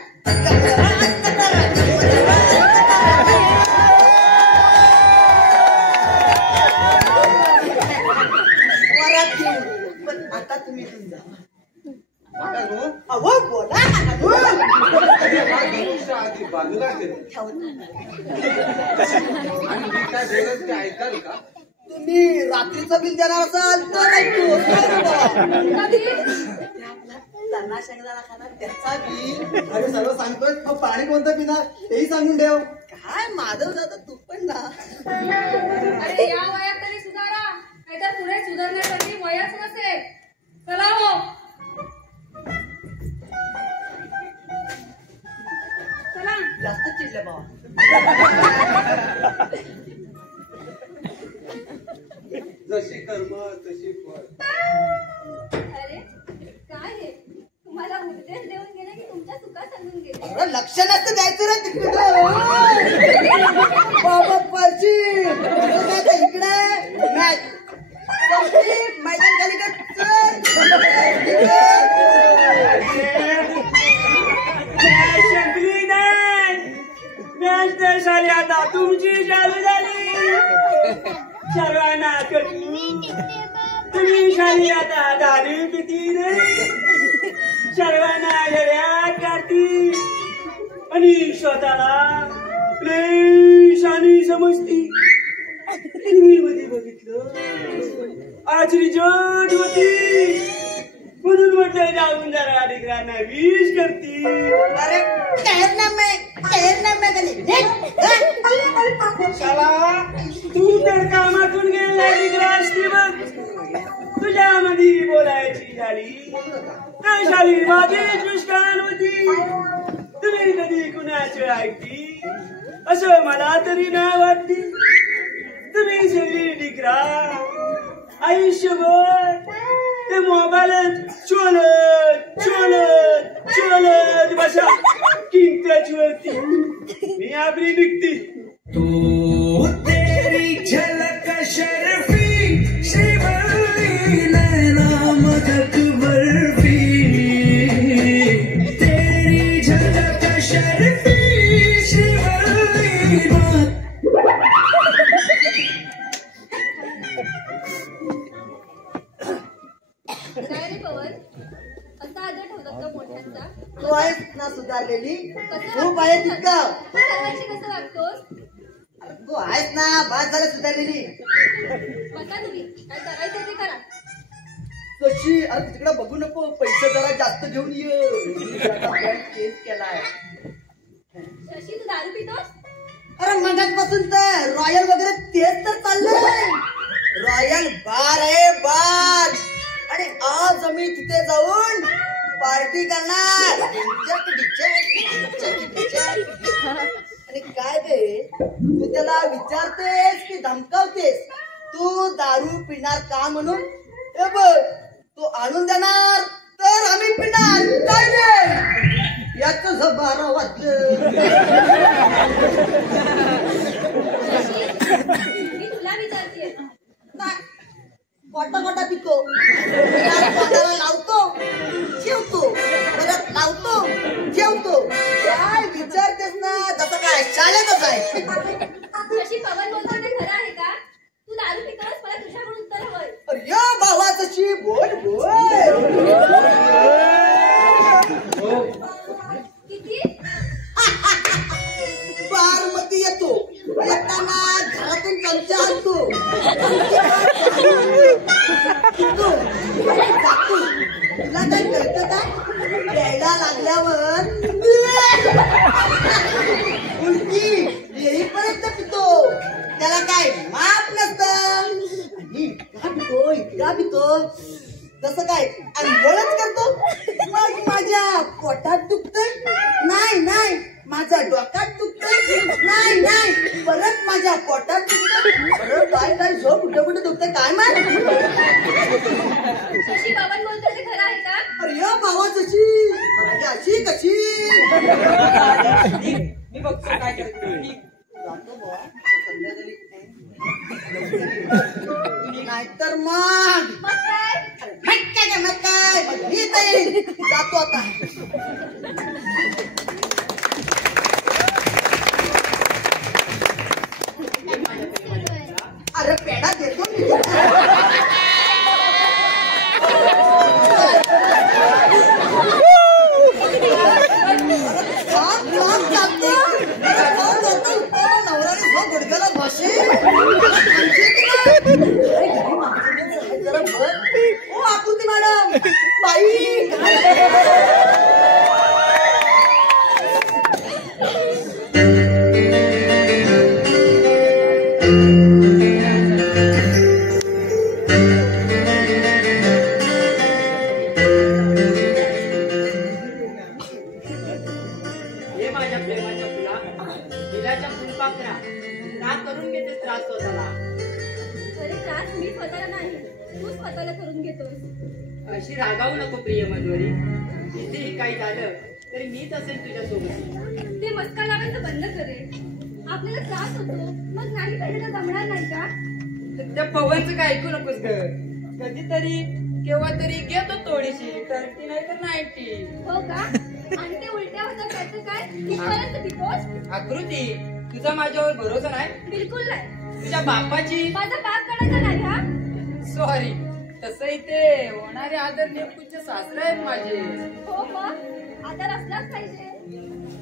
वरात घेऊ पण आता तुम्ही तुमचा अहो बोला बाजूला आणि मी काय बोलत ते ऐकाल का तुम्ही रात्रीचं बिल देणार असाल तर ऐकू त्यांना शेंगदाणा खाणार त्याचा बिल अरे सर्व सांगतोय मग पाणी कोणतं पिणार तेही सांगून ठेव काय माधव दादा तू पण ना अरे या वयात तरी सुधारा नाहीतर पुढे सुधारण्यासाठी वयच नसेल चला हो चला जास्त चिडले बाबा जशी कर्म तशी फळ अरे काय हे तुम्हाला उपदेश देऊन गेले की तुमच्या चुका सांगून गेले अरे लक्ष नसतं द्यायचं रे तिकडे बाबा पारशी इकडे मॅच मैदान खाली शंकरी नाही मॅच तर साली आता तुमची चालू झाली सर्वांना कटू तुम्ही शाली आता दारू पिती नाही सर्वांना गळ्यात काढती आणि स्वतःला लय शानी समजती टीव्ही मध्ये बघितलं आज रिजल्ट होती म्हणून म्हटलं जाऊन जरा डिग्रांना विश करती अरे तैरने में गली शाला तू तर कामातून गेला डिग्रा असती बघ तुझ्यामध्ये बोलायची झाली तर शाली माझीच विष्कान होती तुम्ही कधी कुणाचं ऐकती असं मला तरी नाही वाटती तुम्ही सगळी डिग्रा आयुष्यभर ते मोबाईलच चोलत बसा किंकाच वरती मी आपली निघती तो तेरी झलक शर्फी श्रीवल्ली नैना मदक बर्फी तेरी झलक शर्फी श्रीवल्ली काय रे पवन असा आदर ठेवतात का मोठ्यांचा तू आहेस ना सुधारलेली खूप आहे तितकं सर्वांशी कसं वागतोस तू आहेस ना बाद झालं सुधारलेली बसा तुम्ही काय करायचं ते करा कशी अरे तिकडे बघू नको पैसे जरा जास्त घेऊन ये चेंज केलाय शशी तू दारू पितोस अरे मगाचपासून तर रॉयल वगैरे तेच तर चाललंय रॉयल बार आहे बार आणि आज आम्ही तिथे जाऊन पार्टी करणार आणि काय गे तू त्याला विचारतेस की धमकावतेस तू दारू पिणार का म्हणून हे बघ तू आणून देणार तर आम्ही पिणार काय रे याच 12 वाजलं मी तुला विचारते कोटा कोटा पितो पोटाला लावतो ठेवतो परत लावतो ठेवतो काय विचारतेस ना तसं काय शाळेतच आहे शशी पवन बोलतो ते खरं आहे का तू दारू पितोस मला तुझ्याकडून उत्तर हवंय अरे या भावाची बोल बोल किती बारमती येतो येताना घरातून चमचा आणतो तुला काय कळतं का प्यायला लागल्यावर उलटी येईपर्यंत पितो त्याला काय माप नसतं आणि इतका पितो तसं काय आंघोळच करतो मग माझ्या पोटात दुखतंय नाही माझ्या डोक्यात दुखतंय नाही परत माझ्या पोटात दुखतंय काय झोप कुठे दुखतंय काय माहित शशी पवन बोलतो ते खरं आहे का अरे या भावाची अशी कशी मी बघतो काय करतो जातो बुवा, संध्याकाळी नाहीतर मग काय मी तरी जातो आता अरे पेढा देतो मी नवराने गुडघ्याला भाषे ओ आकृती मॅडम बाई हे माझ्या प्रेमाच्या फुला दिलाच्या फुलपाखरा का करून घेतेस त्रास स्वतःला अरे त्रास मी स्वतःला नाही तू स्वतःला करून घेतोस अशी रागावू नको प्रिय मधुरी कितीही काही झालं तरी मीच असेल तुझ्या सोबत ते मस्का लावायचं बंद करेल आपल्याला त्रास होतो मग नाही पाहिजे जमणार नाही का त्या पवनचं काय ऐकू नकोस ग कधीतरी केव्हा तरी घेतो थोडीशी 30 नाही तर 90 हो का आणि ते उलट्या होतात त्याचं काय इथपर्यंत पितोस आकृती तुझा माझ्यावर भरोसा नाही बिलकुल नाही तुझ्या बापाची माझा बाप करायचा नाही हा सॉरी तसंही ते होणारे आदरणीय पूज्य सासरे आहेत माझे हो मग आदर असलाच पाहिजे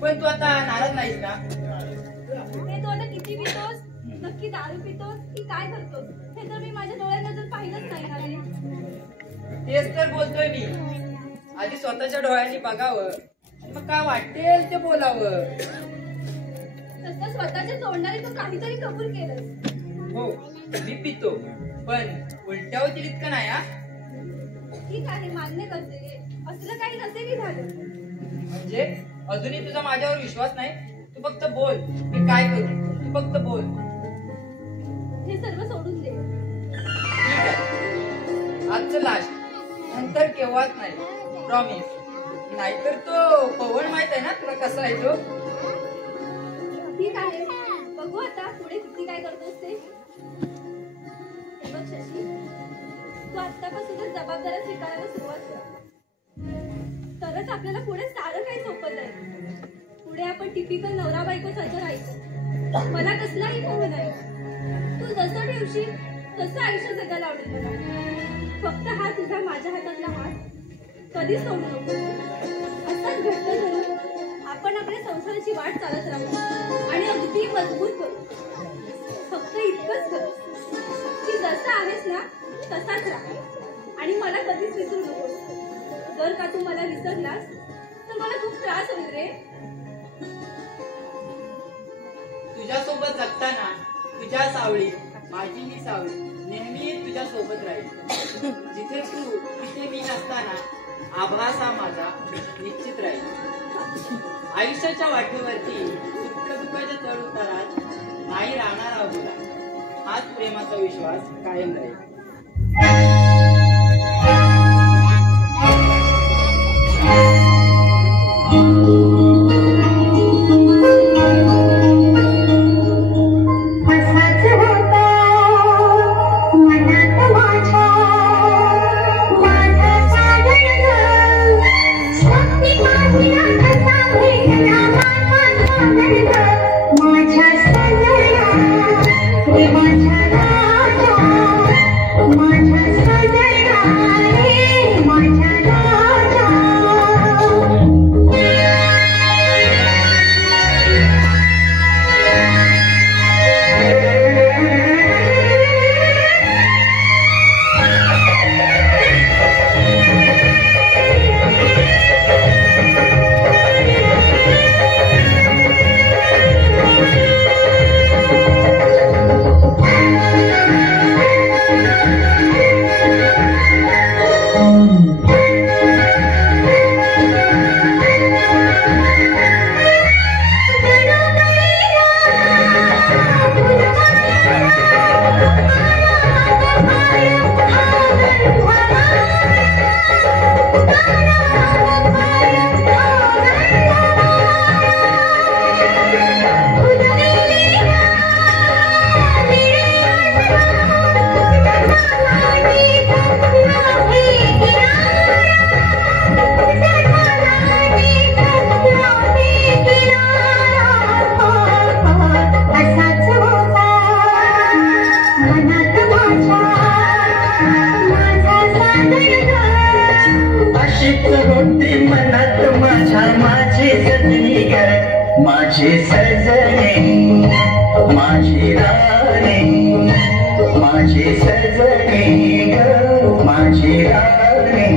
पण तू आता नाराज नाहीस ना ते तू आता किती पितोस नक्की दारू पितोस की काय करतोस हे तर मी माझ्या डोळ्यांना जर पाहिलंच नाही ना रे तेच तर बोलतोय मी आधी स्वतःच्या डोळ्यांनी बघावं मग काय वाटेल ते बोलावं तसं स्वतःच्या तोंडाने तू काहीतरी कबूल केलंस हो मी पितो पण उलट्या होतील इतकं नाही हा ठीक आहे मान्य करते असलं काही नसेल झालं म्हणजे अजूनही तुझा माझ्यावर विश्वास नाही तू फक्त बोल मी काय करू तू फक्त बोल हे सर्व सोडून दे ठीक आहे आजचं लास्ट नंतर केव्हाच नाही प्रॉमिस नाहीतर तो पवन माहित आहे ना तुला कसा आहे तो ठीक आहे बघू आता पुढे किती काय करतोस ते हे बघ शशी तू आत्तापासूनच जबाबदाऱ्या स्वीकारायला सुरुवात कर तरच आपल्याला पुढे सारं काही सोपं जाईल पुढे आपण टिपिकल नवरा बायको सारखं राहायचं मला कसलाही मोह नाही तू जसं ठेवशील तसं आयुष्य जगायला आवडेल मला फक्त हा तुझा माझ्या हातातला हात कधीच सोडू नको असाच घट्ट धरून आपण आपल्या संसाराची वाट चालत राहू आणि अगदी मजबूत करू फक्त इतकंच कर की जसं आहेस ना तसाच राहा आणि मला कधीच विसरू नकोस. जर का तू मला विसरलास तर मला खूप त्रास होईल रे. तुझ्यासोबत जगताना तुझ्या सावळी माझी ही सावळी नेहमी तुझ्या सोबत राहील. जिथे तू तिथे मी नसताना आभास हा माझा निश्चित राहील. आयुष्याच्या वाटेवरती सुखदुःखाच्या चढ उतारात नाही राहणार अवघडा. हाच प्रेमाचा विश्वास कायम राहील. माझी सजनी माझी राणी माझी सजनी ग माझी राणी.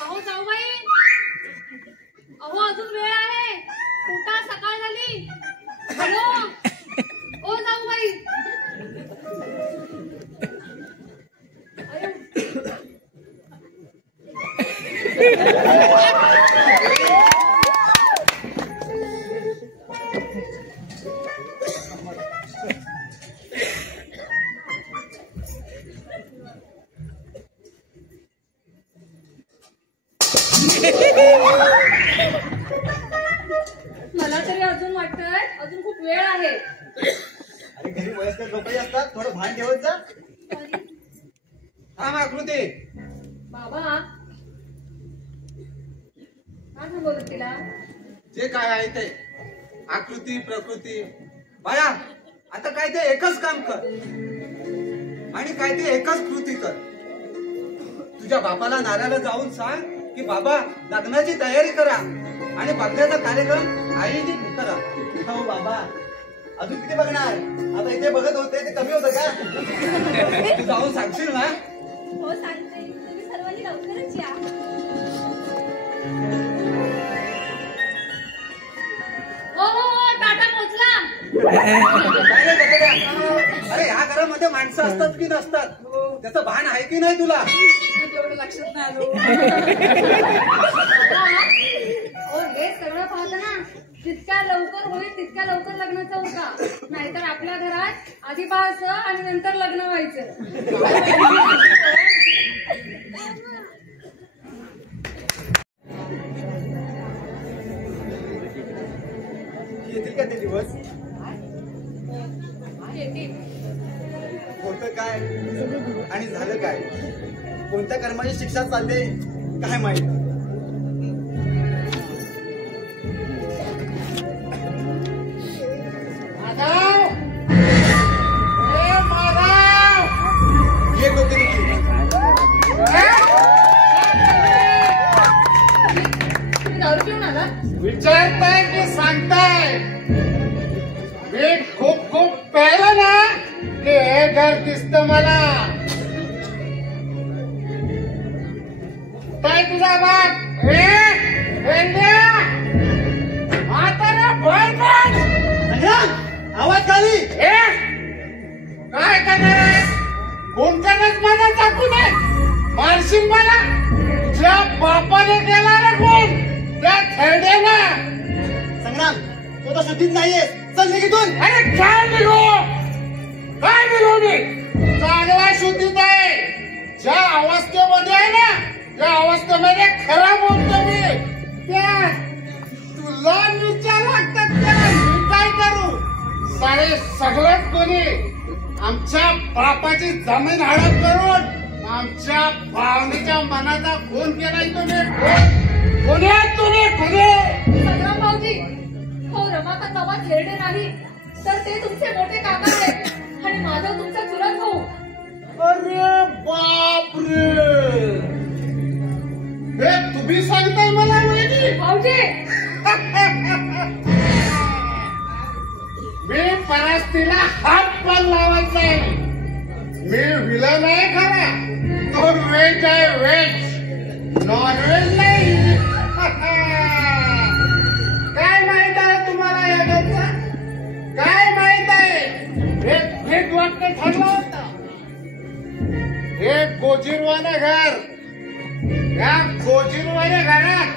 अहो जाऊबाई, अहो अजून वेळ आहे. उठा, सकाळ झाली. हॅलो ओ जाऊबाई. मला तरी अजून वाटतंय अजून खूप वेळ आहे. अरे घरी वयस्कर लोकही असतात, थोडं भान ठेवत जा. हा आकृती बाबा काय सांगत तिला? जे काय आहे ते आकृती प्रकृती बाया, आता काय ते एकच काम कर आणि काय ते एकच कृती कर. तुझ्या बापाला नाऱ्याला जाऊन सांग की बाबा लग्नाची तयारी करा आणि बघण्याचा कार्यक्रम आईने करा. हो बाबा, अजून किती बघणार? आता इथे बघत होते ते कमी होतं का? तू जाऊन सांगशील ना? हो सांगते. तुम्ही सर्वांनी लवकरच या. हो टाटा पोचला. काय रे गजऱ्या? अरे ह्या घरामध्ये माणसं असतात की नसतात त्याचं भान आहे की नाही तुला? तेवढं लक्षात नाही आलो. हो हे सगळं पाहतं ना, जितक्या लवकर होईल तितक्या लवकर लग्नाचा होता. नाहीतर आपल्या घरात आधी पाहायचं आणि नंतर लग्न व्हायचं. येतील का ते दिवस? येते. होतं काय आणि झालं काय? कोणत्या कर्माची शिक्षा चालते काय माहित? ये डोकेदुखी. दारू पिऊन आला? विचारताय की सांगताय? मी खूप खूप प्यायला ना की हे घर दिसत मला. काय तुझा बाप म्हातारा बॉयफ्रेंड आवाज खाली. काय करणार आहे? कोणत्यानेच मला टाकू नये. मारशील मला. ज्या बापाने केला ना कोण त्या थेरडेला. संग्राम तो तर शुद्धीत नाहीये. चल निघून. अरे काय निघू? काय निघू मी? चांगला शुद्धीत आहे. ज्या अवस्थेमध्ये आहे ना त्या अवस्थेमध्ये खरा बोलतो मी. त्या तुला विचार लागतात त्याला मी काय करू? सारे सगळंच कोणी आमच्या बापाची जमीन हडप करून आमच्या भावनेच्या मनाचा खून केलाय तुम्ही. कोणी आहेत तुम्ही? कोणी? संग्राम भाऊजी, हो रमाकांत बाबा थेरडे नाही तर ते तुमचे मोठे काका आहेत आणि माधव तुमचा चुलत भाऊ. अरे बापरे, हे तुम्ही सांगताय मला वहिनी? भाऊजी मी परस्तीला हात पण लावायचा आहे. मी विलन आहे खरा. तो व्हेज आहे व्हेज, नॉन व्हेज नाही. काय माहित आहे तुम्हाला या घरचं? काय माहित आहे? एक वाक्य ठरलं होतं. हे गोजीरवाने घर. या गोजीरवाने घरात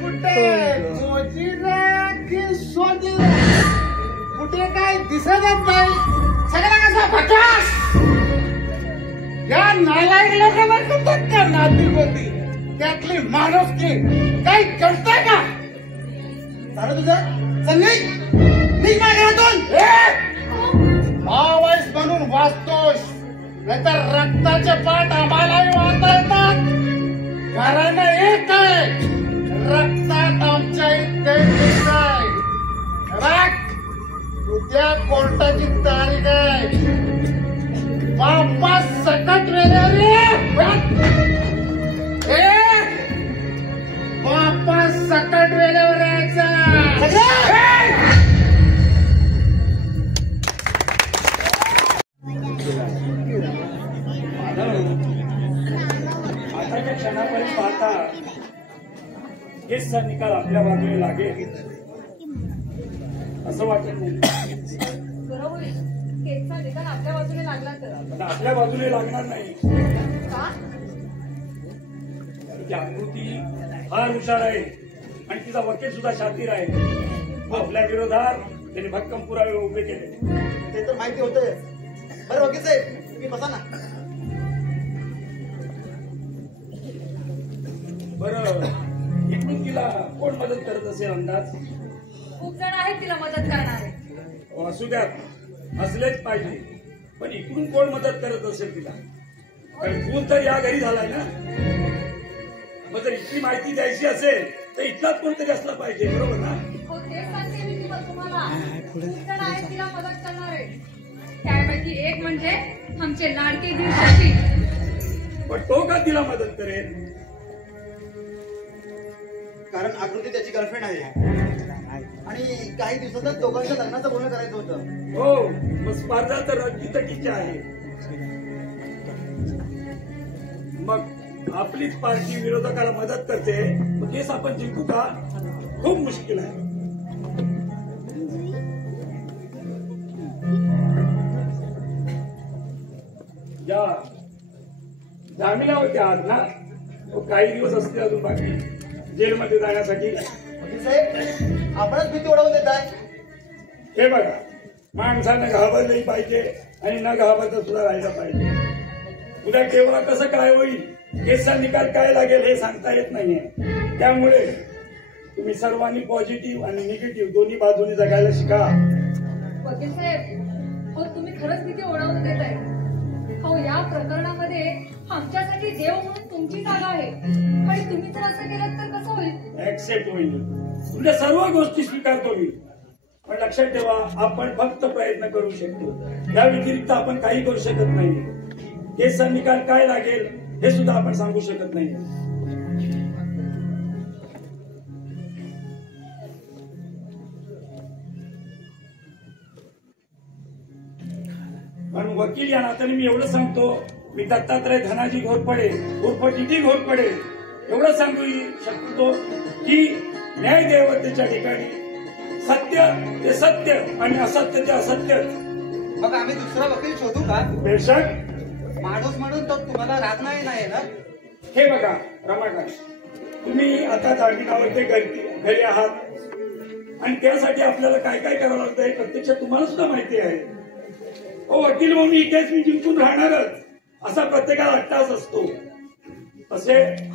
कुठे गोजीरा की सोजीरा कुठे काय दिसतच नाही. सगळा कसा बकवास. या नालायक लोकांना करतात त्या नातीपोती त्यातली माणुसकी काही करताय का? झालं तुझं? चल निघ माझ्या घरातून. मावैस म्हणून वाचतोस नाहीतर रक्ताचे पाठ आम्हालाही वाहता येतात. घरानं एक आहे, रक्तात आमच्या इतके आहे. उद्या कोर्टाची तारीख आहे. बाप्पा सकट वेळेवर बाप्पा सकट वेळेवर यायचा. आताच्या क्षणापर्यंत पाहता केसचा निकाल आपल्या बाजूने लागेल असं वाटत नाही. बरोबर, केसचा निकाल आपल्या बाजूने लागला तर पण आपल्या बाजूने लागणार नाही. का? ती आकृती फार हुशार आहे आणि तिचा वकील सुद्धा शातीर आहे. आपल्या विरोधात त्यांनी भक्कम पुरावे उभे केले. ते तर माहिती होतंय. बरं वकील साहेब तुम्ही बसा ना. बरं, इकडून तिला कोण मदत करत असेल अंदाज? खूप जण आहेत तिला मदत करणारे. असू द्यात, असलेच पाहिजे. पण इकडून कोण मदत करत असेल तिला? कारण खून तर या घरी झालाय ना. मग जर इतकी माहिती द्यायची असेल तर इथलाच कोणतरी असला पाहिजे. बरोबर ना? हो तेच सांगते मी तुम्हाला. खूप जण आहेत तिला मदत करणारे. त्यापैकी एक म्हणजे आमचे लाडके दीर शशी. पण तो का तिला मदत करेल? कारण आकृती त्याची गर्लफ्रेंड आहे आणि काही दिवसातच दोघांच्या लग्नाचं बोलणं करायचं होतं. हो, मग स्पर्धा तर रंगीतटीची आहे. मग आपलीच पार्टी विरोधकाला मदत करते, मग केस आपण जिंकू का? खूप मुश्किल आहे. या जामीला होत्या आज ना, तो काही दिवस असते अजून बाकी जेलमध्ये जाण्यासाठी. वकील साहेब आपणच भीती उडवून देताय. हे बघा, माणसानं घाबरलंही पाहिजे आणि न घाबरता सुद्धा राहायला पाहिजे. उद्या केव्हा कसं काय होईल, केसचा निकाल काय लागेल हे सांगता येत नाहीये. त्यामुळे तुम्ही सर्वांनी पॉझिटिव्ह आणि निगेटिव्ह दोन्ही बाजूने जगायला शिका. वकील साहेब, हो तुम्ही खरंच भीती ओढावून देताय. हो या प्रकरणामध्ये आमच्यासाठी देव म्हणून तुमची जागा आहे आणि तुम्ही जर असं केलं तर कसं होईल? ऍक्सेप्ट होईल. तुमच्या सर्व गोष्टी स्वीकारतो मी. पण लक्षात ठेवा, आपण फक्त प्रयत्न करू शकतो. या व्यतिरिक्त आपण काही करू शकत नाही. केसचा निकाल काय लागेल हे सुद्धा आपण सांगू शकत नाही. वकील या नात्याने मी एवढं सांगतो, मी दत्तात्रय धनाजी घोरपडे उर्फ टीटी घोरपडे एवढं सांगू शकतो की न्याय देवतेच्या ठिकाणी सत्य ते सत्य आणि असत्य ते असत्य. मग आम्ही दुसरा वकील शोधू का? बेशक. माणूस म्हणून तर तुम्हाला राग नाही ना? हे बघा रमाकांत, तुम्ही आता जामिनावरती घरी आहात आणि त्यासाठी आपल्याला काय काय करावं लागतं हे प्रत्यक्ष तुम्हाला सुद्धा माहिती आहे. हो, वकील म्हणून ही केस मी जिंकून राहणारच असा प्रत्येकाला अट्टास असतो. तसे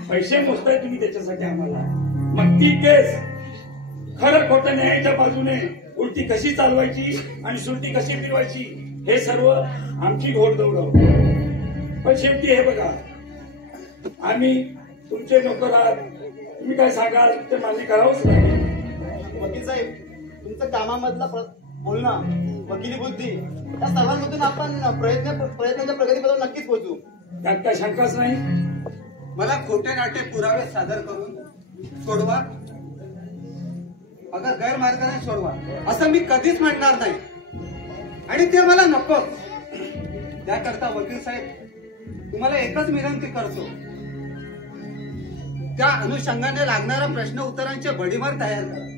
पैसे मोजताय तुम्ही त्याच्यासाठी आम्हाला. मग ती केस खरं खोटं न्यायाच्या बाजूने उलटी कशी चालवायची आणि सुलटी कशी फिरवायची हे सर्व आमची घोडदौड. पण शेवटी हे बघा, आम्ही तुमचे नोकर आहात, तुम्ही काय सांगाल ते मान्य करावंच लागेल. वकील साहेब, तुमचं कामामधला बोलणं, वकिली बुद्धी या सर्वांमधून आपण प्रयत्नाच्या प्रगतीबद्दल नक्कीच पोहोचू. त्यात काय शंकाच नाही. मला खोटे नाटे पुरावे सादर करून सोडवा, अगर गैरमार्गाने सोडवा असं मी कधीच म्हणणार नाही आणि ते मला नको. त्याकरता वकील साहेब तुम्हाला एकच विनंती करतो, त्या अनुषंगाने लागणाऱ्या प्रश्न उत्तरांचे भडीमार तयार करा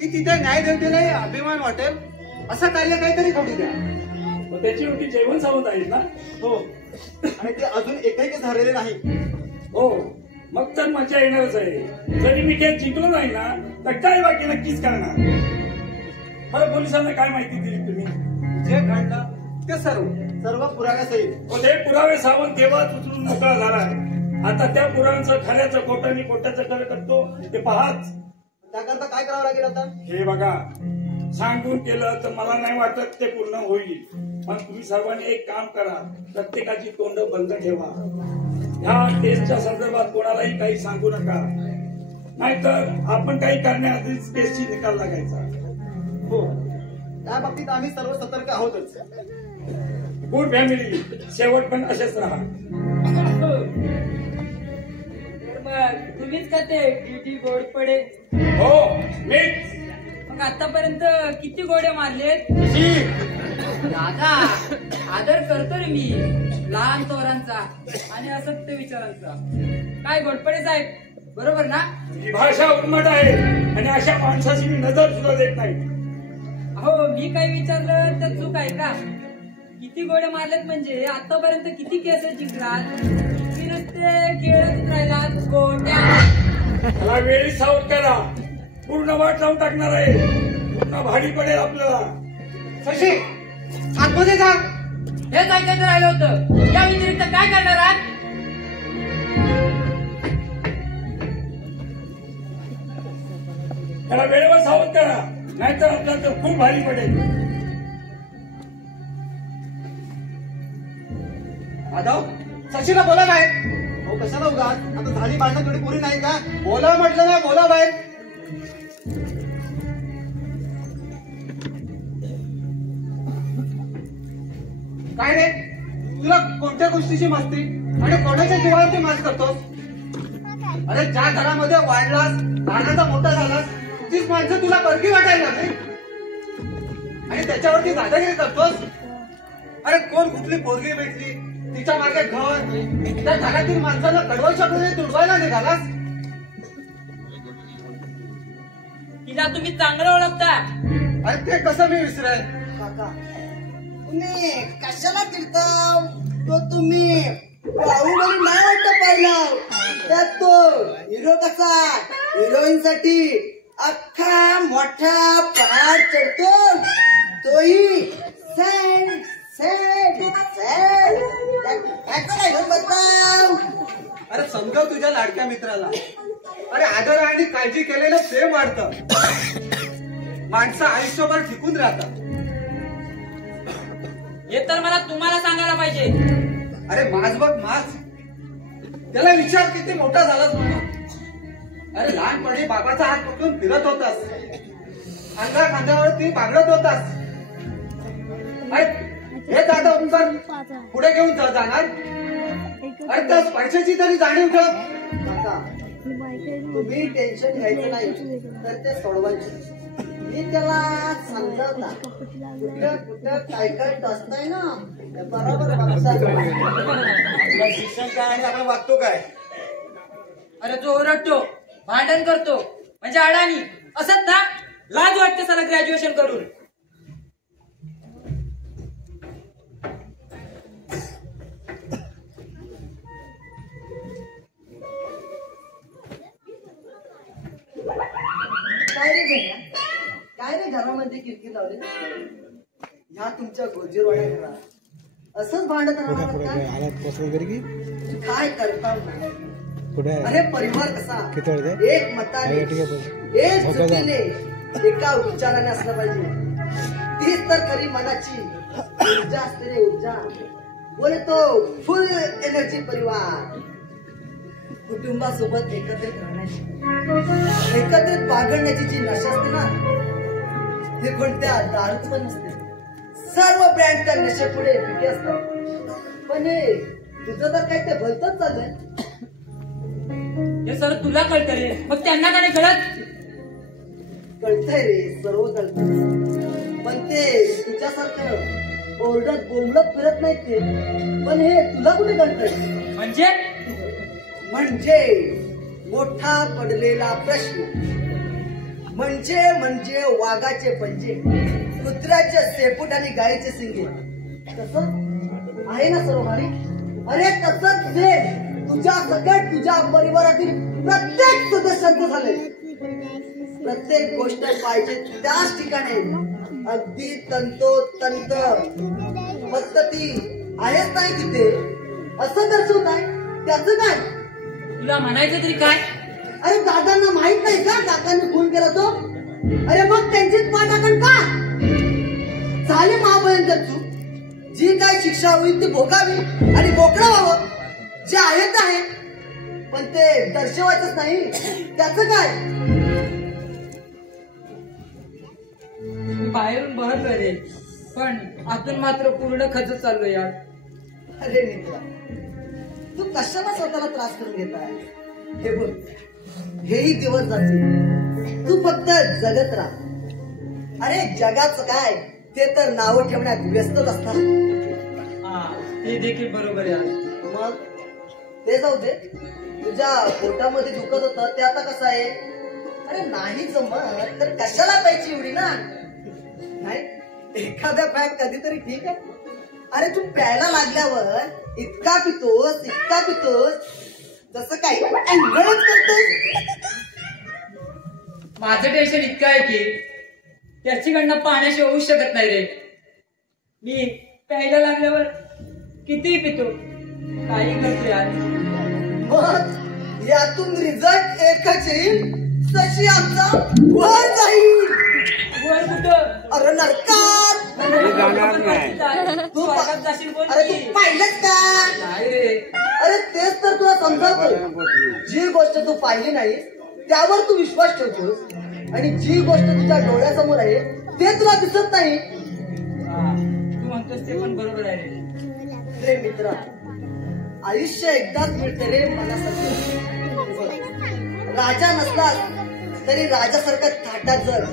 की तिथे न्यायदेवतेलाही अभिमान वाटेल असं कार्य काहीतरी घडू द्या. त्याची रोटी जेवण सावंत आहेत ना? हो, आणि ते अजून एकही झालेले नाही. हो, मग तर मजा येणारच आहे. जरी मी केस जिंकलो नाही ना तर काय बाकी नक्कीच करणार. बरं, पोलिसांना काय माहिती दिली तुम्ही? जे घडलं ते सर्व पुराव्यासहित. ते पुरावे सावंत तेव्हाच उचलून मोकळा झालाय. आता त्या पुराव्यांचं खऱ्याचं खोटं आणि खोट्याचं खरं करतो ते पहाच. त्याकरता काय करावं लागेल आता? हे बघा, सांगून केलं तर मला नाही वाटत ते पूर्ण होईल. पण तुम्ही सर्वांनी एक काम करा, प्रत्येकाची तोंड बंद ठेवा. ह्या केसच्या संदर्भात कोणालाही काही सांगू नका, नाहीतर आपण काही करण्याआधीच केसची निकाल लागायचा. हो, त्या बाबतीत आम्ही सर्व सतर्क आहोतच. गुड फॅमिली, शेवट पण असेच राहा. मग तुम्हीच का ते टीटी घोरपडे? हो, मीच. मग आतापर्यंत किती गोडे मारलेत? दादा, आदर करतो रे मी लहान थोरांचा आणि असत्य विचारांचा. काय घोरपडे साहेब, बरोबर ना? ही भाषा उर्मट आहे आणि अशा माणसाची मी नजर सुद्धा देत नाही. हो, मी काही विचारलं तर चूक आहे का? किती गोडे मारलेत म्हणजे आतापर्यंत किती केसेस जिंकलात? की नुसते खेळतच राहिलात गोट्या? त्याला वेळी सावध करा, पूर्ण वाट लावून टाकणार आहे. पूर्ण भाडी पडेल आपल्याला. शशी, आतमध्ये जा. हेच ऐकायचं राहिलं होतं. या व्यतिरिक्त काय करणार आहात? त्याला वेळेवर सावध करा, नाहीतर आपल्याला तर खूप भारी पडेल. माधव, शशीला बोला बाहेर. हो, कशाला उगाच? आता झाली भांडणं थोडी पुरी नाही का? बोला म्हटलं ना, बोला बाहेर. काय रे, तुला कोणत्या गोष्टीची मस्ती आणि कोणाच्या जीवावरती माज करतोस? अरे, ज्या घरामध्ये वाढलास, लहानाचा मोठा झालास, तीच माणसं तुला परकी वाटायला नाही आणि त्याच्यावरती दादागिरी करतोस. अरे, कोण कुठली पोरगी भेटली, तिच्या मागे घर, त्या घरातील माणसाला कडवळ शब्दाने तुडवायला निघालास. तिला तुम्ही चांगलं ओळखता. अरे, ते कसं मी विसरेल? काका, तुम्ही कशाला फिरता? तो तुम्ही बाहुबली नाही वाटत पाहिला. त्यात तो हिरो कसा हिरोईन साठी अख्खा मोठा पहाड चढतो, तोही सॅड सॅड सॅड. त्याचं काय घेऊन बसताव? अरे, समजाव तुझ्या लाडक्या मित्राला. अरे, आदर आणि काळजी केलेलं प्रेम वाढतं, माणसं आयुष्यभर टिकून राहतात. हे तर मला तुम्हाला सांगायला पाहिजे. अरे, माझ बघ माझ, त्याला विचार किती मोठा झालाच म्हणून. अरे, लहानपणी बाबाचा हात पकडून फिरत होतास, अंगा खांद्यावरती बागडत होतास. अरे, हे दादा उपकार पुढे घेऊन जाणार. अरे, त्या पैशाची तरी जाणीव ठेव. काका, तुम्ही टेन्शन घ्यायचं नाही, तर ते सोडवायचे. मी त्याला समजवता कुठं कुठं काय काय टसतंय ना ते बरोबर आपलं शिक्षण काय आणि आपण वागतो काय? अरे तो ओरडतो, भांडण करतो, म्हणजे अडाणी असत ना. लाज वाटते साला ग्रॅज्युएशन करून. काय रे घरामध्ये किरकिर लावली ह्या तुमच्या गोजीरवाड्या घरात असंच भांडत राहणार काय करता? अरे परिवार कसा एक मताने एक जुटीने एका विचाराने असलं पाहिजे. तीच तर खरी मनाची ऊर्जा असते रे. ऊर्जा बोले तो फुल एनर्जी परिवार. कुटुंबासोबत एकत्रित राहण्याची एकत्रित बागडण्याची जी नशा असते ना हे कोणत्या दारूच पण नसते. सर्व ब्रँडच्या नशेपुढे पिके असतात. पण हे तुझं तर काय ते भलतच चाललंय. हे सर तुला कळतं रे, मग त्यांना का नाही कळत? कळतंय रे, सर्व कळतंय. पण ते तुझ्यासारखं ओरडत बोंबलत फिरत नाहीत ते. पण हे तुला कुठे कळतंय? म्हणजे मोठा पडलेला प्रश्न म्हणजे वाघाचे पंजे, कुत्र्याचे शेपूट आणि गायीचे शिंगे. तसं आहे ना सर्व भारी. अरे तसंच हे तुझ्या सगळ्यात तुझ्या परिवारातील प्रत्येक सदस्यांचं झालंय. प्रत्येक गोष्ट पाहिजे त्याच ठिकाणी अगदी तंतोतंत. फक्त ती आहेच नाही तिथे असं दर्शवत आहे. त्याचं काय तुला म्हणायचं तरी काय? अरे दादांना माहित नाही का काकांनी खून केला तो? अरे मग त्यांचीच पाठाकण का झाली? महाभयंकर चूक. जी काय शिक्षा होईल ती भोगावी आणि मोकळं व्हावं. जे आहे ते आहे, पण ते दर्शवायचंच नाही. त्याचं काय? बाहेरून बहरलो रे, पण आतून मात्र पूर्ण खचत चाललो यार. अरे मित्रा, तू कशाला स्वतःला त्रास करून घेताय? हे बघ, हेही दिवस जातील. तू फक्त जगत राहा. अरे जगाचं काय ते तर नावं ठेवण्यात व्यस्तच असतात. ते देखील बरोबर यार. मग ते जाऊ दे. तुझ्या पोटामध्ये दुखत होतं ते आता कसं आहे? अरे नाही जमत तर कशाला प्यायची एवढी ना? नाही, एखाद्या पॅक कधीतरी ठीक आहे. अरे तू प्यायला लागल्यावर इतका पितोस तसं काय अंगळच करतोस. माझं टेन्शन इतकं आहे की त्याची गणना पाण्याशी होऊ शकत नाही रे. मी प्यायला लागल्यावर किती पितो, काही करतो यार. मग यातून रिझल्ट एकच येईल. शशी आमचा वर जाईल. वर कुठं? अरे नरकात. तू पाहिलंच का? नाही रे. अरे तेच तर तुला समजावतो. जी गोष्ट तू पाहिली नाही त्यावर तू विश्वास ठेवतोस आणि जी गोष्ट तुझ्या डोळ्यासमोर आहे ते तुला दिसत नाही. तू म्हणतोस ते पण बरोबर आहे रे मित्रा. आयुष्य एकदाच मिळते रे मनासारखं. राजा नसलास तरी राजासारखं थाटात जर.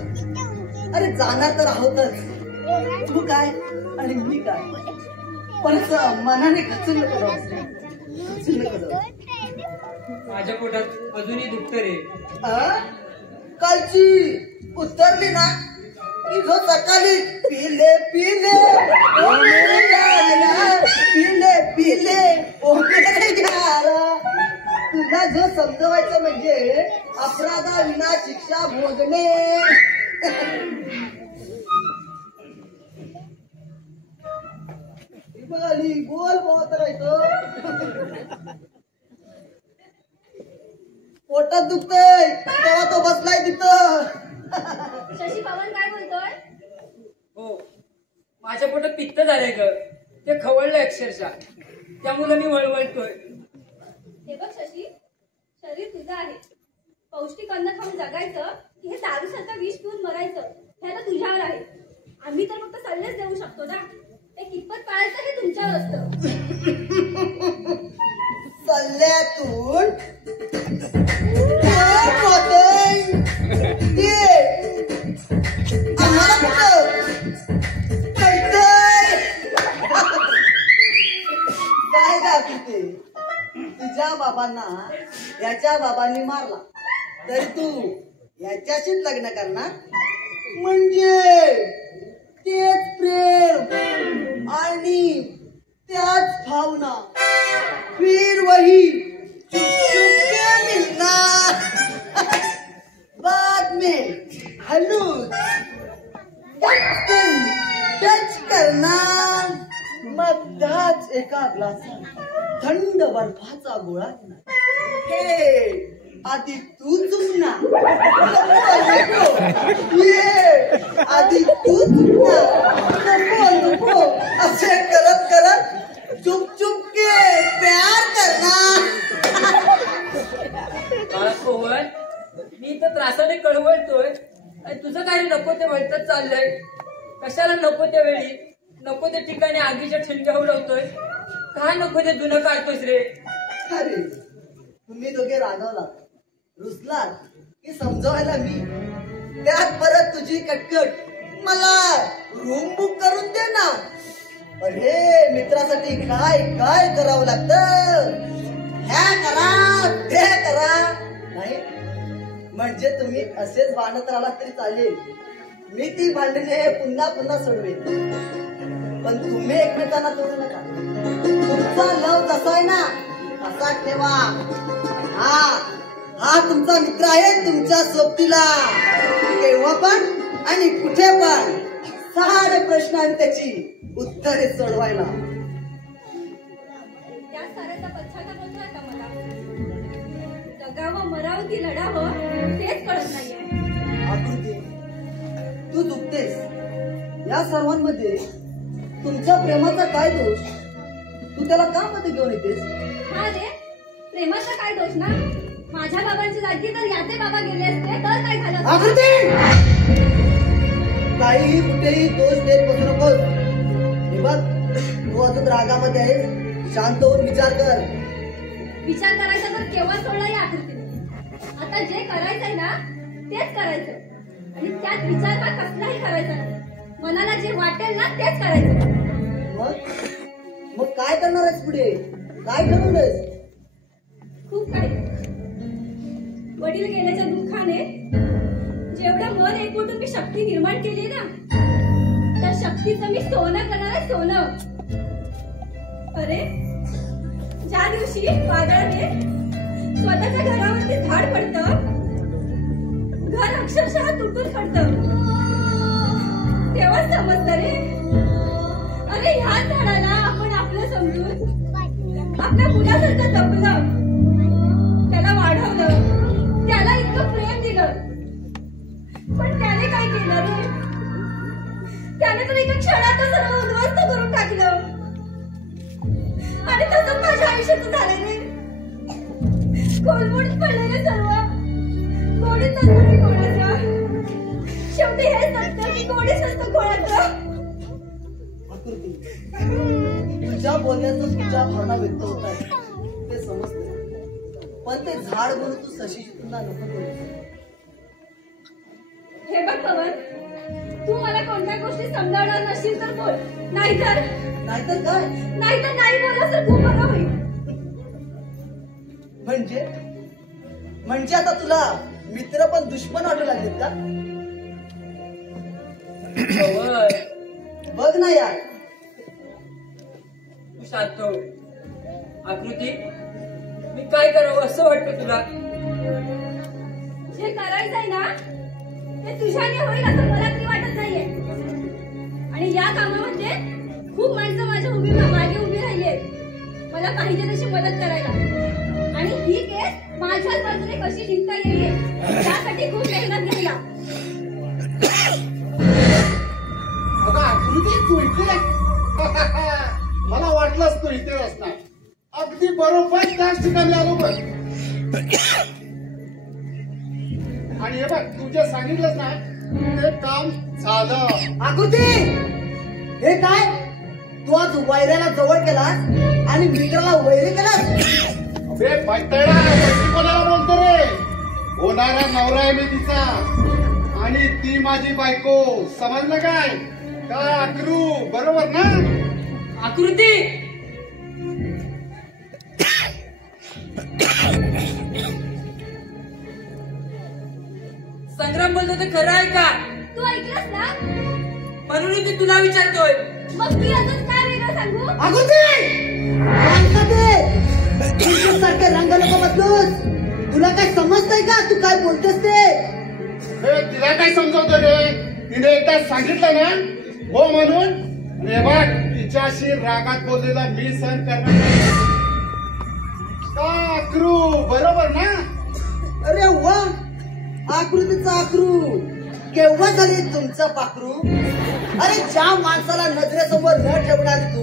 अरे जाणार तर आहोतच. तू काय आणि मी काय, पण मनाने खचून नको. माझ्या पोटात अजूनही दुखत रे. कालची उतरली ना की जो सकाळी पिले पिले तुला जो समजवायचं म्हणजे अपराधाविना शिक्षा भोगणे. बोल बोलत राहायचं. पोटात दुखतंय तेव्हा तो बसलाय तिथं. शशी पवन काय बोलतोय? हो, माझ्या पोटात पित्त झालंय ग. ते खवळलं अक्षरशः. त्यामुळे मी वळवळतोय. हे बघ शशी, शरीर तुझं आहे. पौष्टिक अन्न खाऊन जगायचं की हे दारूसारखं विष पिऊन मरायचं हे आता तुझ्यावर आहे. आम्ही तर फक्त सल्लेच देऊ शकतो ना. ते कितपत पाळायचं हे तुमच्यावर असतं. सल्ल्यातून बाबांना याच्या बाबांनी मारला तरी तू याच्याशीच लग्न करणार? म्हणजे तेच प्रेम आणि त्याच भावना फिर वही चुपके मिलना बाद में हलूस टच करना मधाच एका ग्लासात थंड बर्फाचा गोळा घेणार. हे आधी तू चुकणार आधी तू चुकणार नको असे करत करत चुप चुप के प्यार करणार. कोवळ मी तर त्रासाने कळवळतोय आणि तुझं काही नको ते वळतच चाललंय. कशाला नको त्या वेळी नको त्या ठिकाणी आगीच्या ठिणग्या उडवतोय? का नको ते जुनं काढतोस रे? अरे तुम्ही दोघे रागावला रुसलात की समजवायला मी, त्यात परत तुझी कटकट मला रूम बुक करून दे ना. अरे मित्रासाठी काय काय करावं लागतं, ह्या करा ते करा. नाही म्हणजे तुम्ही असेच भांडत राहिलात तरी चालेल, मी ती भांडणे पुन्हा पुन्हा सोडवेन. पण तुम्ही एकमेकांना तोडू नका. तुमचा लव जसा आहे ना तसा ठेवा. हा तुमचा मित्र आहे तुमच्या सोबतीला केव्हा पण आणि कुठे पण सारे प्रश्न आणि त्याची उत्तरे सोडवायला. त्या साऱ्याचा पश्चाताप होतोय का मला? जगावं मरावं की लढावं तेच कळत नाहीये. आकृती तू दुखतेस. या सर्वांमध्ये तुमच्या प्रेमाचा काय दोष? तू त्याला का मध्ये घेऊन येतेस? हा रे, प्रेमाचा काय दोष ना? माझ्या बाबांची जागी तर याचे बाबा गेले असते तर काय झालं? आकृती काहीही कुठेही दोष देत बसू नकोस. हे बघ तू अजून रागामध्ये आहेस, शांत होऊन विचार कर. विचार करायचा तर केव्हा सोडला या आकृतीने. आता जे करायचंय ना तेच करायचं आणि त्यात विचार का कसलाही करायचा नाही. मनाला जे वाटेल ना तेच करायचं. मग काय करणार आहेस पुढे? काय ठरवलंयस? खूप काही. वडील गेल्याच्या दुःखाने जेवढं मन एकवटून मी शक्ती निर्माण केली ना त्या शक्तीचं मी सोनं करणार आहे, सोनं. अरे ज्या दिवशी वादळाने स्वतःच्या घरावरती झाड पडतं, घर अक्षरशः तुटून पडतं, तेव्हाच समजतं रे. अरे ह्याच झाडाला आपण आपलं समजून आपल्या मुलासारखं जपलं, त्याला वाढवलं, त्याला इतकं प्रेम दिलं. पण त्याने काय केलं रे? त्याने तर एका क्षणात सर्व उद्ध्वस्त करून टाकलं. आणि तसंच माझ्या आयुष्याचं झालं रे. कोलमडून पडलेले सर्व कोणीच नसतं मी कोणाचं. शेवटी हेच असतं की कोणीच नसतं कोणाचं. तुझ्या बोलण्याचं तुझ्या भावना व्यक्त होत आहे ते समजते, पण ते झाड म्हणून तू शशीची तुलना नको करू. हे बघ पवन, तू मला कोणत्या गोष्टी समजावणार नसशील तर बोल, नाहीतर काय? नाहीतर नाही बोललास तर खूप बरं होईल. म्हणजे आता तुला मित्र पण दुश्मन वाटू लागलेत का? बघ ना यार, तू शांत हो. आकृती मी काय करावं असं वाटतं तुला? जे करायचंय ना ते तुझ्याने होईल असं मला तरी वाटत नाहीये. आणि या कामामध्ये खूप माणसं माझ्या मागे उभी राहिली मला पाहिजे तशी मदत करायला. आणि ही केस माझ्याच बाजूने कशी जिंकता येईल त्यासाठी खूप मेहनत घ्यायला. तू इथे मला वाटलंच तू इथे असणार. अगदी बरोबर त्याच ठिकाणी आलो बघ. आणि हे बघ तू जे सांगितलंस ना ते काम झालं. आकृती हे काय? तू आज वैऱ्याला जवळ केलास आणि मित्राला वैरी केलास? अबे बैठेडा कोणाला बोलतो रे? होणारा नवरा आहे मी तिचा आणि ती माझी बायको. समजलं काय? काय अक्रू बरोबर ना? आकृती मॅडम बोलतो ते खरं आहे का? तू ऐकलंस ना? म्हणून मी तुला विचारतोय. मग मी अजून काय वेगळं सांगू? अगं ते सारखे रंग नको बदलूस. तुला काय समजतंय का तू काय बोलतेस ते? तिला काय समजवतो रे? तिने एकदा सांगितलं ना हो म्हणून. रे बघ तिच्याशी रागात बोललेला मी सहन करणार नाही. आक्रू बरोबर ना? अरे वा, आकृतीचा आक्रू. केव्हा झाली तुमचं पाखरू? अरे ज्या माणसाला नजरेसमोर न ठेवणारी तू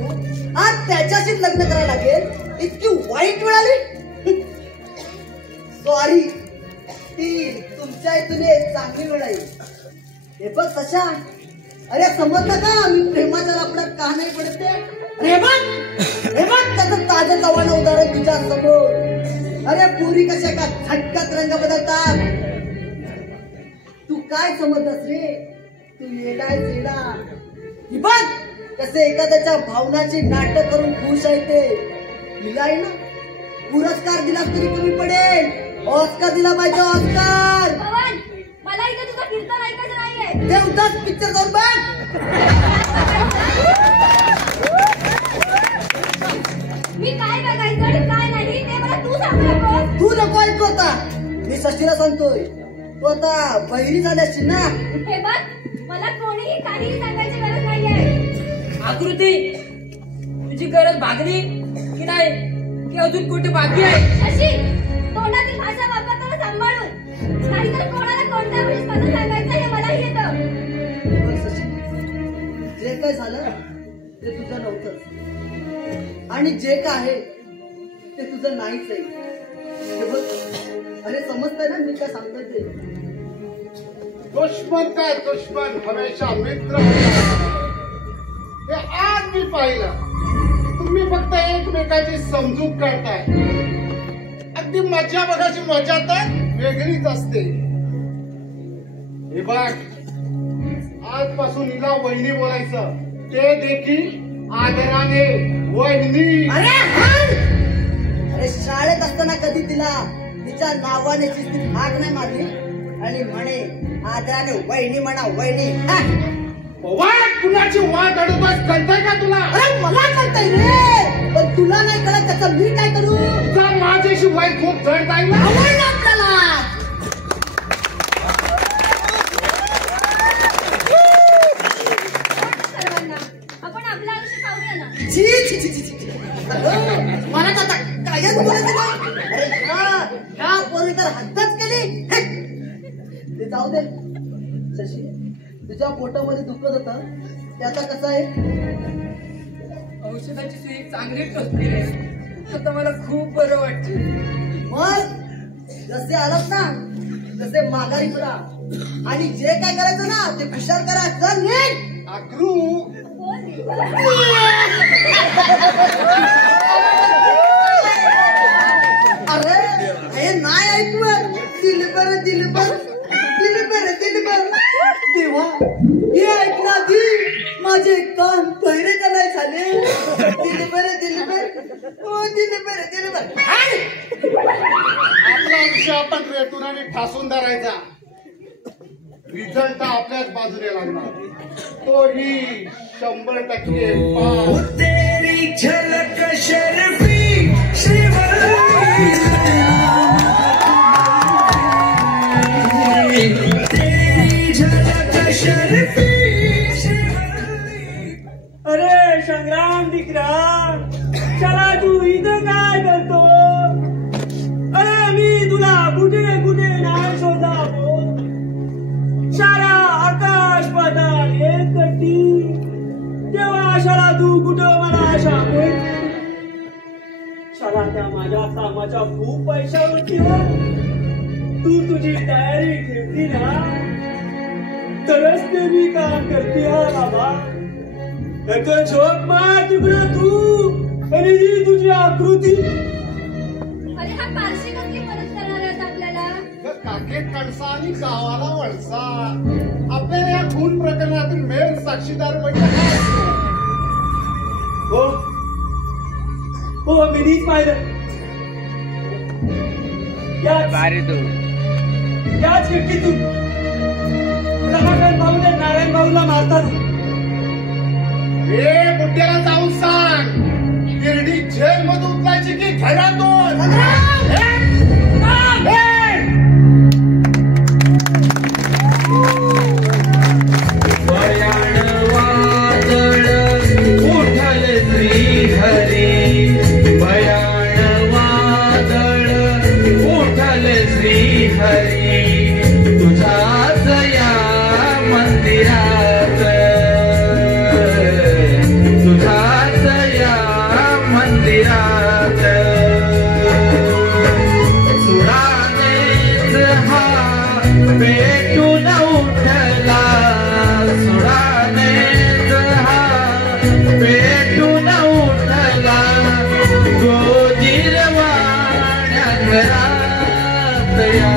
आज त्याच्याशीच लग्न करायला लागेल इतकी वाईट वेळ आली? सॉरी, ती तुमच्या इथून एक चांगली वेळ आहे. हे बघ कशा, अरे समजलं का मी प्रेमाच्या लफड्यात का नाही पडते? हे बघ त्याचं ताजं तवानं उदाहरण तुझ्या समोर. अरे पुरी कशा का झटक्यात रंग बदलतात. तू काय समजतस रे? तू येडाय येडा. ही बघ कसे एखाद्याच्या भावनाची नाटक करून खुश आहे ते. दिला आहे ना, पुरस्कार दिला तरी कमी पडेल. ऑस्कर दिला पाहिजे, ऑस्कर. पवन, मला इथे तुझं कीर्तन ऐकायचं नाहीये. ते उद्याच पिक्चर जाऊन बघ. मी काय बघायचं आणि काय नाही ते मला तू सांगू नकोस. तू नको ऐकू आता, मी षष्टीला सांगतोय. तू आता बहिरी झाली असशील ना. हे बघ, मला कोणीही काहीही सांगायची गरज नाहीये. आकृती, तुझी गरज भागली की नाही की अजून कुठे बाकी आहे? शशी, तोंडातील भाषा वापरताना सांभाळून, नाहीतर कोणाला कोणत्या वेळेस कसं सांगायचं हे मलाही येतं. जे काय झालं ते तुझं नव्हतं आणि जे काय आहे ते तुझं नाहीच आहे. हे बघ, अरे समजतंय ना मी काय सांगतोय ते? दुश्मन काय दुश्मन हमेशा मित्र होता. हे आज मी पाहिलं. तुम्ही फक्त एकमेकाची समजूत करताय. अगदी मजा बघायची मजा तर वेगळीच असते. हे बघ, आजपासून हिला वहिनी बोलायचं, ते देखील आदराने. वहिनी. अरे शाळेत असताना कधी तिला तिच्या नावाने हाक नाही मारली आणि म्हणे आदराने वहिनी म्हणा, वहिनी. वाट कुणाची वाट अडवतोस, कळतंय का तुला? अरे मला कळतंय रे, पण तुला नाही कळत त्याचं मी काय करू? माझ्याशी वाईट खूप जड जाईल. आवडलं आपल्याला. सर्वांना आपण आपलं आयुष्य पाहूया ना. छी छी छी छी छी. मला तर आता कायच बोलायचं नाही. अरे ह्या पोरी तर हद्दच केली. ते जाऊ दे शशी, तुझ्या पोटामध्ये दुखत होतं त्याचा कसा आहे? औषधाची सुई चांगली टोचली आहे. आता मला खूप बरं वाटते. मग जसे आलात ना तसे माघारी फिरा आणि जे काय करायचं ना ते खुशाल करा. चल निघ. अक्रू, अरे हे नाही ऐकवत. दिलबर दिलबर दिलबर दिलबर. देवा, हे ऐकना दी माझे कान पहिरे का नाही झाले? दिलबर दिलबर, ओ दिलबर दिलबर. आपला विषय आपण रेतुराने ठासून धरायचा. रिझल्ट आपल्याच बाजूने लागणार, तोही 100% पास. तेरी झलक शर्फी श्रीवल्ली, तेरी झलक शर्फी श्रीवल्ली. अरे संग्राम दिकरा, चला तू इथं काय करतो? अरे मी तुला कुठे कुठे नाही शोधावं. सारा आकाश पाताल एक कट्टी, तेव्हा शाळा तू कुठं मला सांगू? शाळा त्या माझ्या कामाच्या खूप पैशावरती हो. तू तुझी तयारी ठेवली ना तरच ते मी काम करते. हा बाबा, तर झोप मार तिकडं तू आणि ही तुझी आकृती. अरे हा पारशी कसली मदत करणार आहे आपल्याला? काकेत कणसा आणि गावाला वळसा. आपल्याला या खून प्रकरणातील मेन साक्षीदार म्हणजे काय असतो? हो हो, मी नीच पाहिलं. याच खिडकीतून रमाकांत भाऊने नारायण भाऊला मारतात. हे बुड्याला जाऊन सांग गिरडी जेल मध्ये उतरायची की घरातून. भयाण वादळ उठल श्रीहरी, भयाण वादळ उठल श्रीहरी, तुझाच या मंदिरात, तुझाच या मंदिरात. सुरानेच हा पेटून उठला, सुरानेच हा पेटून उठला, गोजीरवाण्या घरात या